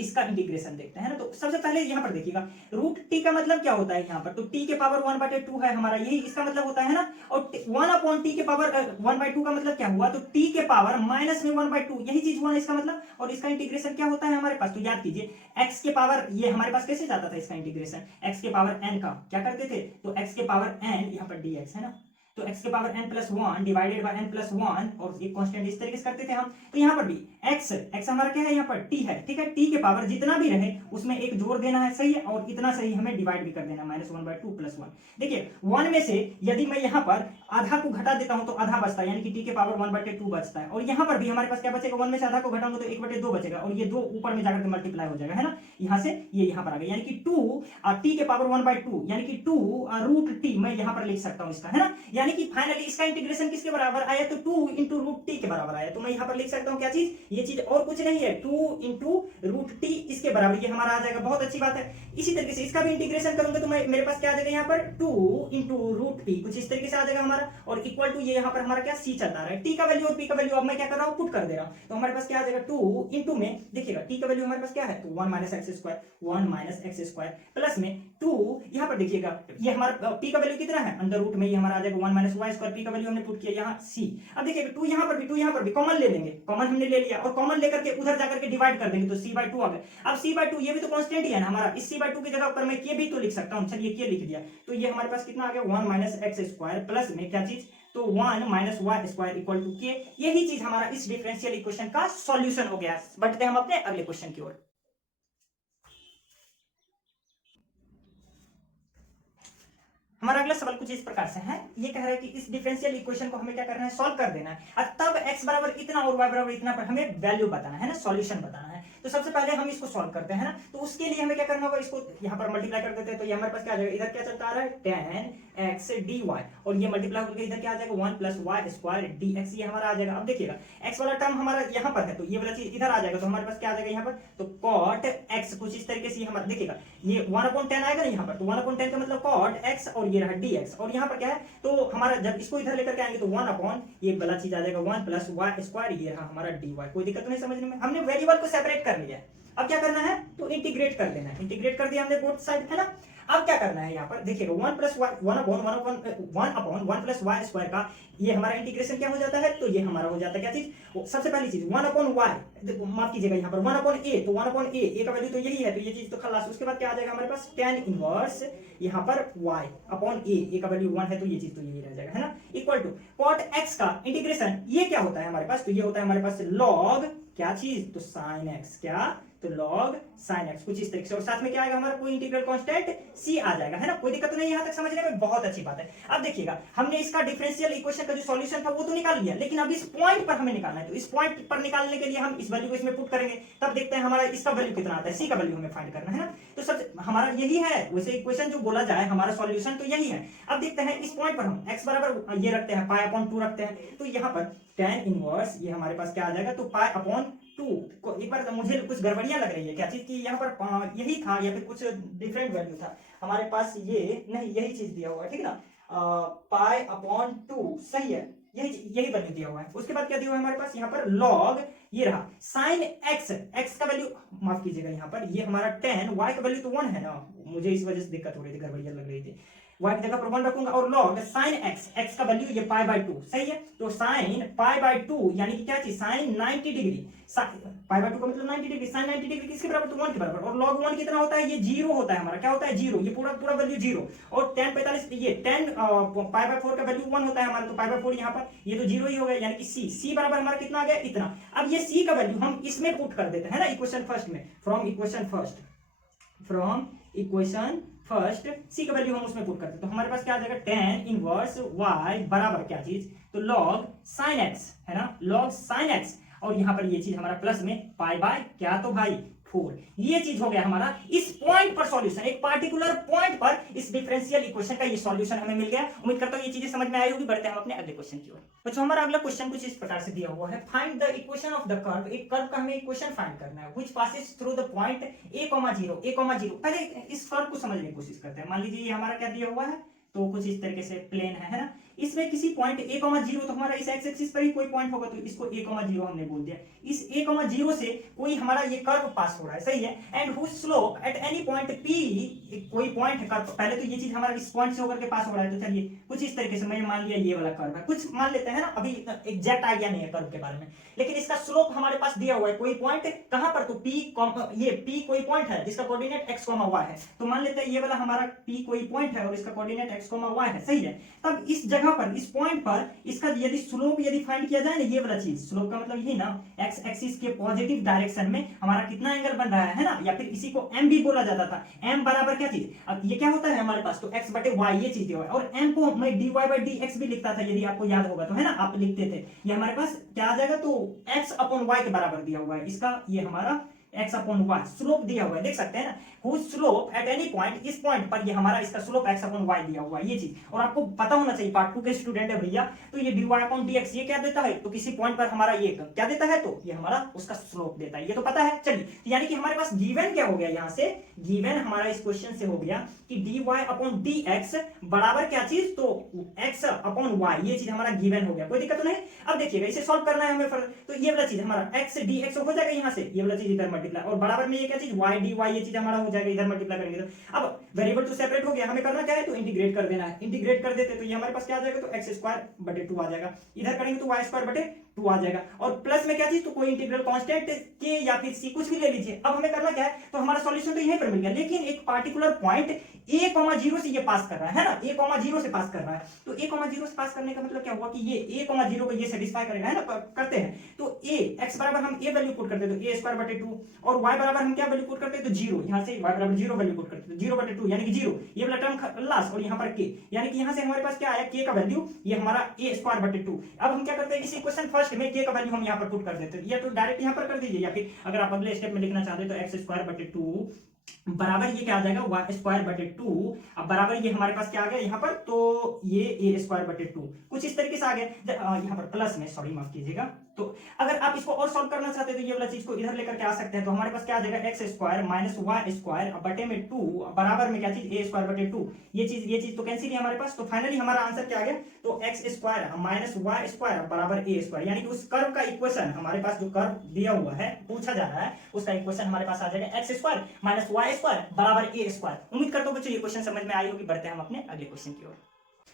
इसका इंटीग्रेशन देखते हैं ना। तो सबसे पहले यहाँ पर देखिएगा रूट टी का मतलब क्या होता है यहाँ पर, तो टी के पावर 1/2 है हमारा, यही इसका मतलब होता है ना। और 1 अपॉन टी के पावर 1/2 का मतलब क्या हुआ, तो टी के पावर माइनस में 1/2, यही चीज हुआ ना इसका मतलब। और इसका इंटीग्रेशन क्या होता है हमारे पास, तो याद कीजिए एक्स के पावर, ये हमारे पास कैसे जाता था इसका इंटीग्रेशन, एक्स के पावर एन का क्या करते थे, तो एक्स के पावर एन यहाँ पर dx है ना, तो x के power n plus 1 divided by n plus 1, और एक कांस्टेंट इस तरीके से करते थे हम। तो यहाँ पर भी x हमारा क्या है, यहाँ पर t है, ठीक है, t के पावर जितना भी रहे उसमें एक जोड़ देना है, सही है, और इतना सही हमें डिवाइड भी कर देना, -1/2 प्लस 1। देखिए 1 में से यदि मैं यहाँ पर आधा को घटा देता हूँ तो आधा बचता है, यानी कि t के पावर 1/2 बचता है, और यहाँ पर भी हमारे पास क्या बचेगा, 1 में से आधा को घटाऊंगा तो 1/2 बचेगा, और ये 2 ऊपर में जाकर के मल्टीप्लाई हो जाएगा, है ना, यहाँ से ये यहाँ पर आ गया, यानी कि 2 t के पावर 1/2 यानी कि 2 रूट t मैं यहाँ पर लिख सकता हूँ इसका, है ना। यानी कि फाइनली इसका इंटीग्रेशन किसके बराबर आया, तो 2 इंटू रूट टी के बराबर आया, तो मैं यहाँ पर लिख सकता हूँ क्या चीज, ये चीज और कुछ नहीं है, 2 इंटू रूट टी इसके बराबर ये हमारा आ जाएगा, बहुत अच्छी बात है। इसी तरीके से इसका भी इंटीग्रेशन करूंगा तो मैं मेरे पास क्या आ जाएगा यहाँ पर 2 इंटू रूट टी, कुछ इस तरीके से आ जाएगा हमारा, और इक्वल टू ये यहाँ पर हमारा क्या सी चलता रहा है, टी का वैल्यू और पी का वैल्यू अब मैं क्या कर रहा हूँ, पुट कर दे रहा हूँ, तो हमारे पास क्या आ जाएगा 2 इंटू में देखिएगा टी का वैल्यू हमारे पास क्या है, तो 1 माइनस एक्स स्क्वायर प्लस में 2 यहाँ पर देखिएगा ये हमारा पी का वैल्यू कितना है, अंडर रूट में ये हमारा आ जाएगा 1 माइनस वाई स्क्वायर, पी का वैल्यू हमने पुट किया यहाँ सी। अब देखिए 2 यहाँ पर भी कॉमन ले लेंगे, कॉमन हमने ले लिया, और कॉमन लेकर के उधर जाकर के डिवाइड कर देंगे तो c/2 आ गया। अब c/2 ये भी तो कांस्टेंट ही है ना हमारा, इस c/2 की जगह पर मैं के भी तो लिख सकता हूँ, चलिए के लिख दिया, तो ये हमारे पास कितना आ गया 1 माइनस एक्स स्क्वायर प्लस में क्या चीज, तो 1 minus y square equal to k. यही चीज हमारा इस डिफरेंशियल इक्वेशन का सॉल्यूशन हो गया। बढ़ते हैं हम अपने अगले क्वेश्चन की ओर। हमारा अगला सवाल कुछ इस प्रकार से है, ये कह रहा है कि इस डिफरेंशियल इक्वेशन को हमें क्या करना है, सॉल्व कर देना है, और तब x बराबर इतना और y बराबर इतना पर हमें वैल्यू बताना है ना, सॉल्यूशन बताना है। तो सबसे पहले हम इसको सॉल्व करते हैं ना, तो उसके लिए हमें क्या करना होगा, इसको यहाँ पर मल्टीप्लाई कर देते हैं। तो ये हमारे पास क्या आ जाएगा, इधर क्या चलता आ रहा है tan x dy, और ये मल्टीप्लाई होकर इधर क्या आ जाएगा 1 प्लस वाई स्क्वायर dx, ये हमारा आ जाएगा। अब देखिएगा x वाला टर्म हमारा यहाँ पर है, तो ये वाला चीज इधर आ जाएगा, तो हमारे पास क्या आ जाएगा यहाँ पर, तो cot x कुछ इस तरीके से हमारा देखिएगा, ये 1/10 आएगा ना यहाँ पर, तो 1/10 का मतलब cot x और ये रहा dx, और यहाँ पर क्या है, तो हमारा जब इसको इधर लेकर के आएंगे तो 1 ये वाला चीज आ जाएगा 1 प्लस वाई स्क्वायर, ये रहा हमारा dy। कोई दिक्कत तो नहीं समझने में, हमने वेरिएबल को सेपरेट कर लिया है। अब क्या करना है, तो इंटीग्रेट कर देना है। इंटीग्रेट कर दिया हमने बोथ साइड, है ना। अब क्या करना है, यहाँ पर देखिएगा 1 plus y 1/1 plus y square का ये हमारा इंटीग्रेशन क्या हो जाता है, तो ये हमारा हो जाता है क्या चीज, सबसे पहली चीज 1/y, माफ कीजिएगा यहाँ पर 1/a, तो 1/a ए का वैल्यू तो यही है, तो ये चीज तो खलास। उसके बाद क्या आ जाएगा हमारे पास tan इनवर्स यहाँ पर y अपॉन ए का वैल्यू 1 है, तो ये चीज तो यही रह जाएगा, है ना, इक्वल टू cot x का इंटीग्रेशन, ये क्या होता है हमारे पास, तो ये होता है हमारे पास log क्या चीज, तो sin x, क्या, तो log sin x कुछ इस तरीके से, और साथ में क्या आएगा हमारा कोई इंटीग्रल कांस्टेंट c आ जाएगा, है ना। कोई दिक्कत नहीं, यहां तक समझने में बहुत अच्छी बात है। अब देखिएगा हमने इसका डिफरेंशियल इक्वेशन का जो सॉल्यूशन था वो तो निकाल लिया, लेकिन अब इस पॉइंट पर हमें निकालना है। तो इस पॉइंट पर निकालने के लिए हम इस वैल्यू को इसमें पुट करेंगे, तब देखते हैं हमारा इसका वैल्यू कितना आता है, c का वैल्यू हमें फाइंड करना है ना। तो सब हमारा यही है, वैसे इक्वेशन जो बोला जाए हमारा सॉल्यूशन तो यही है। अब देखते हैं इस पॉइंट पर हम x बराबर ये रखते हैं π/2 रखते हैं, तो यहाँ पर tan इनवर्स ये हमारे पास क्या आ जाएगा, तो π/2। एक बार मुझे कुछ गड़बड़ियां लग रही है, क्या चीज की, यहाँ पर यही था या फिर कुछ डिफरेंट वैल्यू था हमारे पास, ये नहीं यही चीज दिया हुआ है, ठीक है ना, π/2 सही है, यही वैल्यू दिया हुआ है। उसके बाद क्या दिया हुआ है हमारे पास यहाँ पर log ये रहा sin x का वैल्यू, माफ कीजिएगा यहाँ पर ये हमारा tan y का वैल्यू तो 1 है ना, मुझे इस वजह से दिक्कत हो रही थी, गड़बड़ियां लग रही थी, y की जगह पर 1 रखूंगा, और log sin x का वैल्यू ये π/2 सही है, तो sin π/2 यानी कि क्या चीज, sin 90 डिग्री, π/2 का मतलब 90 डिग्री, sin 90 डिग्री किसके बराबर, तो 1 के बराबर, और log 1 कितना होता है, ये 0 होता है हमारा, क्या होता है 0, ये पूरा वैल्यू 0, और tan 45 ये tan π/4 का वैल्यू 1 होता है हमारा, तो π/4 यहाँ पर ये तो 0 ही हो गया, यानी कि c बराबर हमारा कितना आ गया, इतना। अब ये c का वैल्यू हम इसमें पुट कर देते हैं ना, इक्वेशन फर्स्ट में, फ्रॉम इक्वेशन फर्स्ट c का वैल्यू हम उसमें पुट करते हैं, तो हमारे पास क्या आ जाएगा, tan इनवर्स y बराबर क्या चीज, तो log sin x, है ना, log sin x, और यहाँ पर ये चीज हमारा प्लस में π/, क्या तो भाई 4, ये चीज हो गया हमारा इस पॉइंट पर सॉल्यूशन, एक पार्टिकुलर पॉइंट पर इस डिफरेंशियल इक्वेशन का ये सॉल्यूशन हमें मिल गया। उम्मीद करता हूँ ये चीजें समझ में आई होगी। बढ़ते हैं हम अपने अगले क्वेश्चन की ओर। तो हमारा अगला क्वेश्चन कुछ इस प्रकार से दिया हुआ है, find the equation of the curve, एक कर्व का हमें इक्वेशन फाइंड करना है, which passes through the point a,0। पहले इस कर्व को समझने की कोशिश करते हैं। मान लीजिए ये हमारा क्या दिया हुआ है, तो कुछ इस तरीके से प्लेन है ना, इसमें किसी पॉइंट a,0, तो हमारा इस एक्स एक्सिस पर ही कोई पॉइंट होगा, तो इसको a,0 हमने बोल दिया। इस a,0 से कोई हमारा ये कर्व पास हो रहा है, सही है, and whose slope at any point p, कोई पॉइंट है कर्व, पहले तो ये चीज हमारा इस पॉइंट से होकर के पास हो रहा है, तो चलिए कुछ इस तरीके से मैंने मान लिया ये वाला कर्व है, कुछ मान लेते हैं ना, अभी एग्जैक्ट आइडिया नहीं है कर्व के बारे में, लेकिन इसका स्लोप हमारे पास दिया हुआ है, कोई पॉइंट कहां पर, तो p कोई पॉइंट है जिसका कोऑर्डिनेट x, y है, तो मान लेते हैं ये वाला हमारा p कोई पॉइंट है और इसका कोऑर्डिनेट x, y है, सही है। तब इस जगह पर, इस पॉइंट पर इसका यदि स्लोप यदि फाइंड किया जाए ना, ये वाला चीज स्लोप का मतलब यही ना, x एक्सिस के पॉजिटिव डायरेक्शन में हमारा कितना एंगल बन रहा है ना, या फिर इसी को m भी बोला जाता था, m बराबर क्या चीज, अब ये क्या होता है हमारे पास, तो x/y ये चीज दिया हुआ है, और m को मैं dy/dx भी लिखता था, यदि आपको याद होगा तो, है ना, आप लिखते थे, ये हमारे पास क्या आ जाएगा, तो x/y के बराबर दिया हुआ है, इसका ये हमारा x/y स्लोप दिया हुआ है, देख सकते हैं ना, whose slope at any point, इस पॉइंट पर ये हमारा इसका स्लोप x/y दिया हुआ है, ये चीज, और आपको पता होना चाहिए, पार्ट 2 के स्टूडेंट है भैया, तो ये dy/dx ये क्या देता है, तो किसी पॉइंट पर हमारा ये क्या देता है, तो ये हमारा उसका स्लोप देता है, ये तो पता है। चलिए, यानी कि हमारे पास गिवन क्या हो गया, यहाँ से गिवन हमारा इस क्वेश्चन से हो गया कि dy/dx बराबर क्या चीज, तो x/y, ये चीज हमारा गिवन हो गया, कोई दिक्कत नहीं। अब देखिएगा इसे सॉल्व करना है हमें, तो ये वाला चीज हमारा x dx हो जाएगा, यहाँ से ये वाला चीज इधर मल्टीप्लाई, और बराबर में ये क्या चीज y dy, ये चीज हमारा हो जाएगा, इधर मल्टीप्लाई करेंगे तो। अब वेरिएबल तो सेपरेट हो गया, हमें करना क्या है, तो इंटीग्रेट कर देना है। इंटीग्रेट कर देते तो ये हमारे पास क्या आ जाएगा, तो एक्स स्क्वायर बटे 2 आ जाएगा। इधर करेंगे तो वाई स्क्वायर बटे 2 आ जाएगा। और प्लस में क्या चीज, तो कोई इंटीग्रल कांस्टेंट के या फिर सी कुछ भी ले लीजिए। अब हमें करना क्या है, तो हमारा सॉल्यूशन तो यहीं पर मिल गया, लेकिन एक पार्टिकुलर पॉइंट a, 0 से ये पास कर रहा है ना, a, 0 से पास कर रहा है। तो a, 0 से पास करने का मतलब क्या हुआ कि ये a, 0 को ये सेटिस्फाई करेगा, है ना, करते हैं। तो a x बराबर हम a वैल्यू पुट करते हैं तो a स्क्वायर बटे 2, और y बराबर हम क्या वैल्यू पुट करते हैं, तो 0, यहां से y बराबर 0 वैल्यू पुट करते हैं, 0 बटे 2 यानी कि 0, ये वाला टर्म लास्ट, और यहां पर k, यानी कि यहां से हमारे पास क्या आया, k का वैल्यू ये हमारा a स्क्वायर बटे 2। अब हम क्या करते हैं, इस इक्वेशन फर्स्ट में k का वैल्यू हम यहां पर पुट कर देते हैं, या तो डायरेक्ट यहां पर कर दीजिए, या फिर अगर आप अगले स्टेप में लिखना चाहते हैं तो x स्क्वायर बटे 2 बराबर ये क्या आ जाएगा, वाई स्क्वायर बटे 2। अब बराबर ये हमारे पास क्या आ गया यहाँ पर, तो ये ए स्क्वायर बटे 2 कुछ इस तरीके से आ गया। यहाँ पर प्लस में, सॉरी माफ कीजिएगा, तो अगर आप इसको और सॉल्व करना चाहते हैं तो ये वाला चीज को इधर लेकर के आ सकते हैं। तो हमारे पास क्या आ जाएगा, x square minus y square बटे में 2 बराबर में क्या चीज, ए स्क्वायर बटे 2। ये चीज तो कैंसिल है हमारे पास। तो फाइनली हमारा आंसर क्या आ गया, तो x square minus y square बराबर ए स्क्वायर, यानी कि उस कर्व का इक्वेशन हमारे पास जो कर्व दिया हुआ है, पूछा जा रहा है, उसका इक्वेशन हमारे पास आ जाएगा x square minus y square बराबर ए स्क्वायर। उम्मीद करता हूं बच्चों ये क्वेश्चन समझ में आई होगी। बढ़ते हैं हम अपने अगले क्वेश्चन की ओर।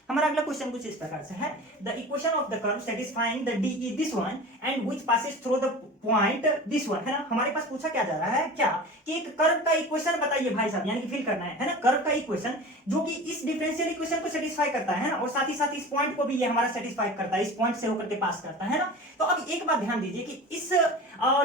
हमारा अगला क्वेश्चन कुछ इस प्रकार से है, the equation of the curve satisfying the DE this one and which passes through the point this one, है ना। हमारे पास पूछा क्या जा रहा है, क्या कि एक कर्व का इक्वेशन बताइए भाई साहब, यानी कि फिल करना है ना, कर्व का इक्वेशन जो कि इस डिफरेंशियल इक्वेशन को सेटिस्फाई करता है ना, और साथ ही साथ इस पॉइंट को भी ये हमारा सेटिस्फाई करता है, इस पॉइंट से होकर के पास करता है ना। तो अब एक बात ध्यान दीजिए कि इस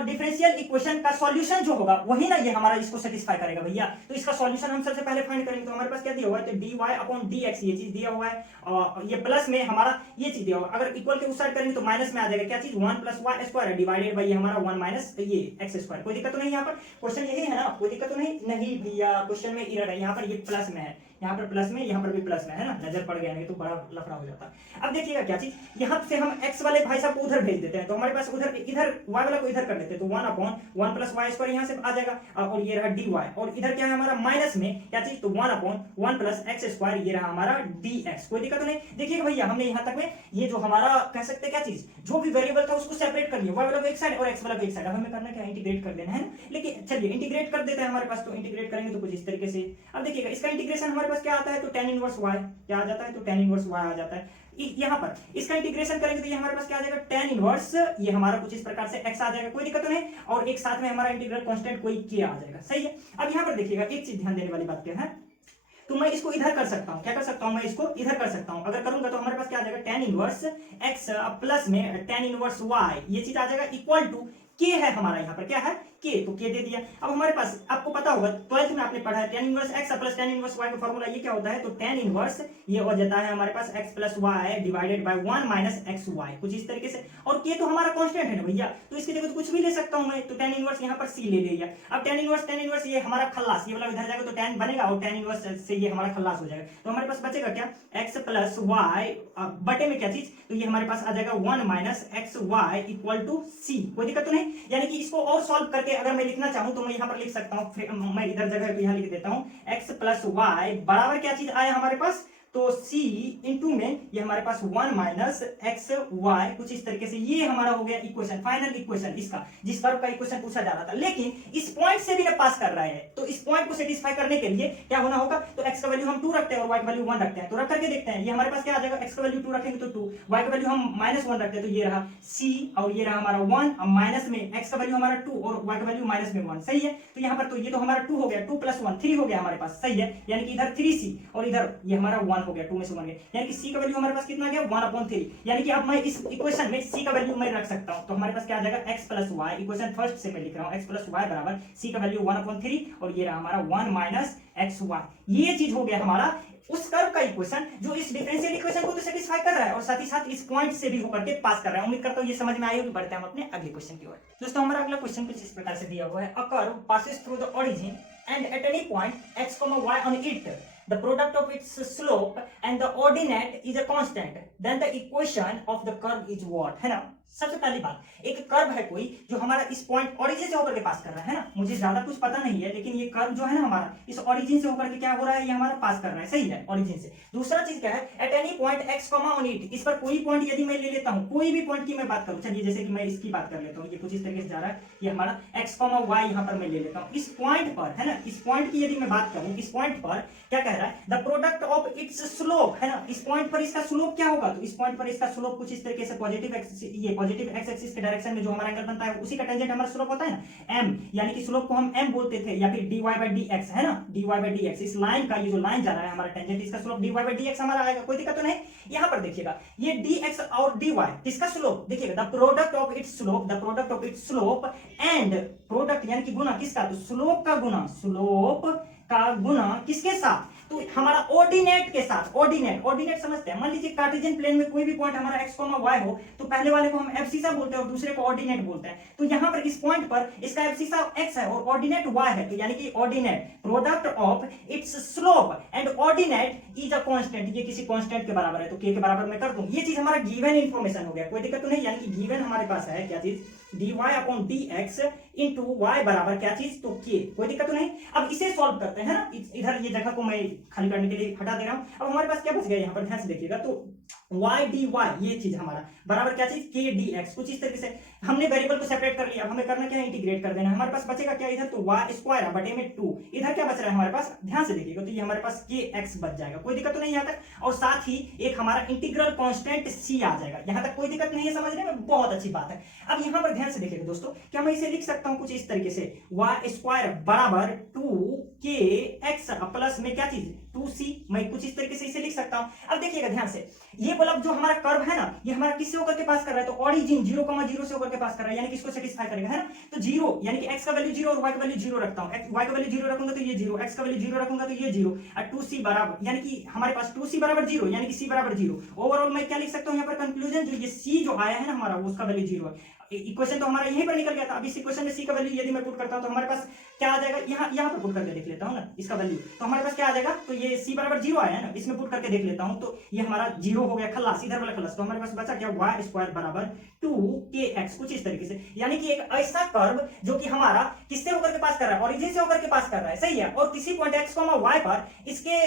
डिफरेंशियल इक्वेशन का सॉल्यूशन जो होगा वही ना ये हमारा इसको सेटिस्फाई करेगा भैया। तो इसका सॉल्यूशन हम सबसे पहले फाइंड करेंगे। तो हमारे पास क्या दिया हुआ है, तो dy अपॉन dx ये चीज दिया हुआ है, और ये प्लस में हमारा ये चीज दिया हुआ है। अगर इक्वल के उस साइड करेंगे तो माइनस में आ जाएगा क्या चीज, 1 plus y square divided by हमारा 1 माइनस ये एक्स स्क्वायर। कोई दिक्कत तो नहीं, यहाँ पर क्वेश्चन यही है ना, कोई दिक्कत तो नहीं भैया, क्वेश्चन में एरर है, यहाँ पर ये प्लस में है, यहाँ पर प्लस में, यहाँ पर भी प्लस में है ना, नजर पड़ गया नहीं तो बड़ा लफड़ा हो जाता। अब देखिएगा क्या चीज, यहाँ से हम x वाले भाई साहब को उधर भेज देते हैं, तो हमारे पास उधर इधर y वाला को इधर कर देते हैं, तो 1 अपॉन 1 प्लस वाई स्क्वायर यहाँ से आ जाएगा, और ये रहा dy, और इधर क्या है हमारा माइनस में क्या चीज, तो 1 अपॉन 1 प्लस एक्स स्क्वायर, ये रहा हमारा dx। कोई दिक्कत नहीं। देखिएगा भैया हमने यहाँ तक में ये जो हमारा कह सकते हैं क्या चीज, जो भी वेरिएबल था उसको सेपरेट कर लिया, y वाला को एक साइड और x वाला को एक साइड। अब हमें करना क्या है, इंटीग्रेट कर देना है ना। लेकिन चलिए इंटीग्रेट कर देते हैं हमारे पास, तो इंटीग्रेट करेंगे तो कुछ इस तरीके से। अब देखिएगा इसका इंटीग्रेशन हमारे पास क्या आता है, तो tan इनवर्स y क्या आ जाता है, तो tan इनवर्स y आ जाता है। यहाँ पर इसका इंटीग्रेशन करेंगे तो ये हमारे पास क्या आ जाएगा, tan इनवर्स ये हमारा कुछ इस प्रकार से x आ जाएगा, कोई दिक्कत नहीं। और एक साथ में हमारा इंटीग्रल कांस्टेंट कोई k आ जाएगा, सही है। अब यहाँ पर देखिएगा एक चीज ध्यान देने वाली बात क्या है, तो मैं इसको इधर कर सकता हूँ, क्या कर सकता हूँ, मैं इसको इधर कर सकता हूँ। अगर करूंगा तो हमारे पास क्या आ जाएगा, tan इनवर्स x प्लस में tan इनवर्स y, ये चीज आ जाएगा इक्वल टू k है हमारा, यहाँ पर क्या है k, तो k दे दिया। अब हमारे पास आपको पता होगा 12th में आपने पढ़ा है tan inverse x plus tan inverse y का फॉर्मूला ये क्या होता है, तो tan इनवर्स ये हो जाता है हमारे पास x plus y divided by 1 minus xy, कुछ इस तरीके से। और k तो हमारा कांस्टेंट है ना भैया, तो इसकी जगह तो कुछ भी ले सकता हूं मैं, तो tan इनवर्स यहाँ पर c ले लिया। अब tan इनवर्स ये हमारा खल्लास, ये वाला इधर जाएगा तो tan बनेगा, और tan इनवर्स से ये हमारा खल्लास हो जाएगा। तो हमारे पास बचेगा क्या, x प्लस y बटे में क्या चीज, तो ये हमारे पास आ जाएगा 1 minus xy equal to c। कोई दिक्कत तो नहीं, यानी कि इसको और सॉल्व करके अगर मैं लिखना चाहूं तो मैं यहाँ पर लिख सकता हूं, मैं इधर जगह पे यहाँ लिख देता हूं x प्लस वाई बराबर क्या चीज आया हमारे पास, तो c इंटू में ये हमारे पास 1 माइनस एक्स वाई, कुछ इस तरीके से। ये हमारा हो गया इक्वेशन, फाइनल इक्वेशन इसका, जिस कर्व का इक्वेशन पूछा जा रहा था। लेकिन इस पॉइंट से भी ना पास कर रहा है, तो इस पॉइंट को सेटिस्फाई करने के लिए क्या होना होगा, तो x का वैल्यू हम 2 रखते हैं और y का वैल्यू 1 रखते हैं। तो रख करके देखते हैं, ये हमारे पास क्या आ जाएगा, x का वैल्यू 2 रखेंगे तो 2, y का वैल्यू हम -1 रखते हैं तो ये रहा c, और ये रहा हमारा 1, अब माइनस में x का वैल्यू हमारा 2 और y का वैल्यू माइनस में 1, सही है। तो यहाँ पर तो ये तो हमारा 2 हो गया, 2 प्लस 1 3 हो गया हमारे पास, सही है। यानी कि इधर 3c और इधर ये हमारा 1 हो गया, 2 में से 1 गया, यानी कि c का वैल्यू हमारे पास कितना गया, 1/3। यानी कि अब मैं इस इक्वेशन में c का वैल्यू मैं रख सकता हूं, तो हमारे पास क्या आ जाएगा, x plus y, equation first से मैं लिख रहा हूं, x प्लस y बराबर c का वैल्यू 1/3 और ये रहा हमारा 1 माइनस xy। ये चीज हो गया हमारा उस कर्व का इक्वेशन जो इस डिफरेंशियल इक्वेशन को तो सेटिस्फाई कर रहा है और साथ ही साथ इस पॉइंट से भी होकर के पास कर रहा है। उम्मीद करता हूं ये समझ में आई होगी। बढ़ते हैं हम अपने अगले क्वेश्चन की ओर। दोस्तों हमारा अगला क्वेश्चन कुछ इस प्रकार से दिया हुआ है, a curve passes through the origin and eight any point x, y on it the product of its slope and the ordinate is a constant, then the equation of the curve is what, है ना। सबसे पहली बात, एक curve है कोई जो हमारा इस पॉइंट ओरिजिन से होकर के पास कर रहा है ना, मुझे ज्यादा कुछ पता नहीं है, लेकिन ये कर्व जो है ना हमारा इस ओरिजिन से होकर के क्या हो रहा है, ये हमारा पास कर रहा है, सही है, ओरिजिन से। दूसरा चीज क्या है, eight any point x comma on it, इस पर कोई पॉइंट यदि मैं ले लेता हूं, कोई भी पॉइंट की मैं बात करूं, चलिए जैसे कि मैं इसकी बात कर लेता हूं, ये कुछ इस तरीके से जा रहा है, ये हमारा एक्स कॉमा वाई यहां पर मैं ले लेता हूं, इस पॉइंट पर है ना, इस पॉइंट की यदि मैं बात करूं, इस पॉइंट पर क्या कह रहा है, the product of its slope, है ना, इस पॉइंट पर इसका स्लोप क्या होगा, तो इस पॉइंट पर इसका स्लोप कुछ इस तरीके से पॉजिटिव एक्स, ये पॉजिटिव एक्स एक्सिस के डायरेक्शन में जो हमारा एंगल बनता है उसी का टेंजेंट हमारा स्लोप होता है ना, m, यानी कि स्लोप को हम m बोलते थे, या फिर dy by dx, है ना, dy by dx, इस लाइन का ये जो लाइन जा रहा है हमारा टेंजेंट, इसका स्लोप dy by dx हमारा आएगा, कोई दिक्कत तो नहीं। यहां पर देखिएगा ये dx और dy किसका स्लोप, देखिएगा the product of its slope, the product of its slope and product यानी कि गुना किसका, तो स्लोप का गुना, स्लोप का गुना किसके साथ, तो हमारा ऑर्डिनेट के साथ, ऑर्डिनेट, ऑर्डिनेट समझते हैं, मान लीजिए कार्टेशियन प्लेन में कोई भी पॉइंट हमारा x, y हो, तो पहले वाले को हम एब्सिसा बोलते हैं और दूसरे को ऑर्डिनेट बोलते हैं, तो यहां पर इस पॉइंट पर इसका एब्सिसा x है और ऑर्डिनेट y है, तो यानी कि ordinate product of its slope and ordinate is a constant, ये किसी कांस्टेंट के बराबर है, तो k के बराबर मैं कर दूं, ये चीज हमारा गिवन इंफॉर्मेशन हो गया, कोई दिक्कत तो नहीं, यानी कि गिवन हमारे पास है क्या चीज, dy upon dx into y बराबर क्या चीज, तो k, कोई दिक्कत तो नहीं। अब इसे सॉल्व करते हैं ना, इधर ये जगह को मैं खाली करने के लिए हटा दे रहा हूं। अब हमारे पास क्या बच गया, यहाँ पर ध्यान से देखिएगा, तो y dy ये चीज हमारा बराबर क्या चीज, k dx, कुछ इस तरीके से हमने वेरिएबल को सेपरेट कर लिया, अब हमें करना क्या है, इंटीग्रेट कर देना, हमारे पास बचेगा क्या इधर, तो y स्क्वायर बटे में 2, इधर क्या बच रहा है हमारे पास, ध्यान से देखिएगा, तो ये हमारे पास kx बच जाएगा, कोई दिक्कत तो नहीं यहाँ तक, और साथ ही एक हमारा इंटीग्रल कांस्टेंट c आ जाएगा, यहाँ तक कोई दिक्कत नहीं है, समझने में बहुत अच्छी बात है। अब यहाँ पर ध्यान से देखिएगा दोस्तों, क्या मैं इसे लिख सकता हूँ कुछ इस तरीके से, y स्क्वायर बराबर 2kx प्लस में क्या चीज 2c, मैं कुछ इस तरीके से इसे लिख सकता हूं। अब देखिएगा ध्यान से, ये वाला जो हमारा कर्व है ना, ये हमारा किससे होकर के पास कर रहा है, तो ऑरिजिन 0,0 से होकर के पास कर रहा है, यानी कि इसको सेटिस्फाई करेगा, है ना, तो 0 यानी कि x का वैल्यू 0 और y का वैल्यू 0 रखता हूं, y का वैल्यू 0 रखूंगा तो ये 0, x का वैल्यू 0 रखूंगा तो ये 0, और 2c बराबर यानी कि हमारे पास 2c बराबर 0 यानी कि c बराबर 0, ओवरऑल मैं क्या लिख सकता हूं यहाँ पर कंक्लूजन, जो ये c जो आया है ना हमारा, उसका वैल्यू 0 है, इक्वेशन तो हमारा यहीं पर निकल गया था। अब इस इक्वेशन में c का वैल्यू यदि मैं पुट करता हूं तो हमारे पास क्या आ जाएगा, यहाँ पर पुट करके देख लेता हूं ना इसका वैल्यू, तो हमारे पास क्या आ जाएगा, तो ये c बराबर 0 आया है ना, इसमें पुट करके देख लेता हूं, तो ये हमारा 0 हो गया खल्लास, इधर वाला खल्लास, तो हमारे पास बचा क्या, y स्क्वायर बराबर 2kx, कुछ इस तरीके से, यानी कि एक ऐसा कर्व जो कि हमारा किससे होकर के पास कर रहा है, ओरिजिन से होकर के पास कर रहा है, सही है, और किसी पॉइंट x, y पर इसके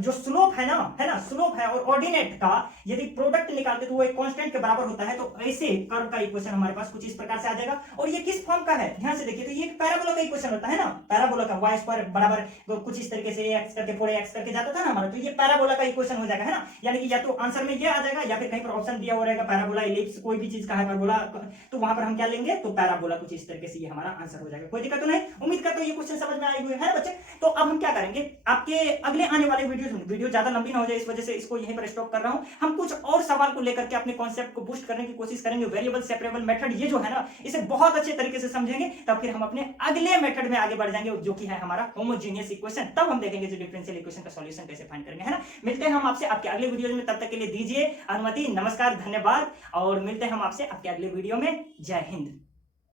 जो स्लोप है ना, स्लोप है और ऑर्डिनेट का यदि प्रोडक्ट निकालते तो वो एक कांस्टेंट के बराबर होता है, तो ऐसे कर्व का इक्वेशन हमारे पास कुछ इस प्रकार से आ जाएगा। और ये किस फॉर्म का है, ध्यान से देखिए, तो ये पैराबोला का इक्वेशन होता है ना, पैराबोला का y स्क्वायर बराबर कुछ इस तरीके से x करके 4x करके जाता था ना हमारा, तो ये पैराबोला का इक्वेशन हो जाएगा, है ना, यानी कि या तो आंसर में ये आ जाएगा या फिर कहीं पर ऑप्शन दिया हुआ रहेगा पैराबोला, इलिप्स, कोई भी चीज का हाइपरबोला, तो वहां पर हम क्या लेंगे, तो पैराबोला, कुछ इस तरीके से ये हमारा आंसर हो जाएगा, कोई दिक्कत तो नहीं। उम्मीद करता हूं ये क्वेश्चन समझ में आए हुए हैं बच्चे। तो अब हम क्या करेंगे, आपके अगले आने वाले वीडियो ज्यादा लंबी ना हो जाए, इस वजह से इसको यहीं पर स्टॉप कर रहा हूं, हम कुछ और सवाल को लेकर के अपने कॉन्सेप्ट को बूस्ट करने की कोशिश करेंगे, वेरिएबल सेपरेबल मेथड ये जो है ना, इसे बहुत अच्छे तरीके से समझेंगे, तब फिर हम अपने अगले मेथड में आगे बढ़ जाएंगे, जो कि है हमारा होमोजेनियस इक्वेशन, तब हम देखेंगे जो डिफरेंशियल इक्वेशन का सॉल्यूशन कैसे फाइंड करेंगे, है ना। मिलते हैं हम आपसे आपके अगले वीडियो में, तब तक के लिए दीजिए अनुमति, नमस्कार, धन्यवाद, और मिलते हैं हम आपसे आपके अगले वीडियो में। जय हिंद।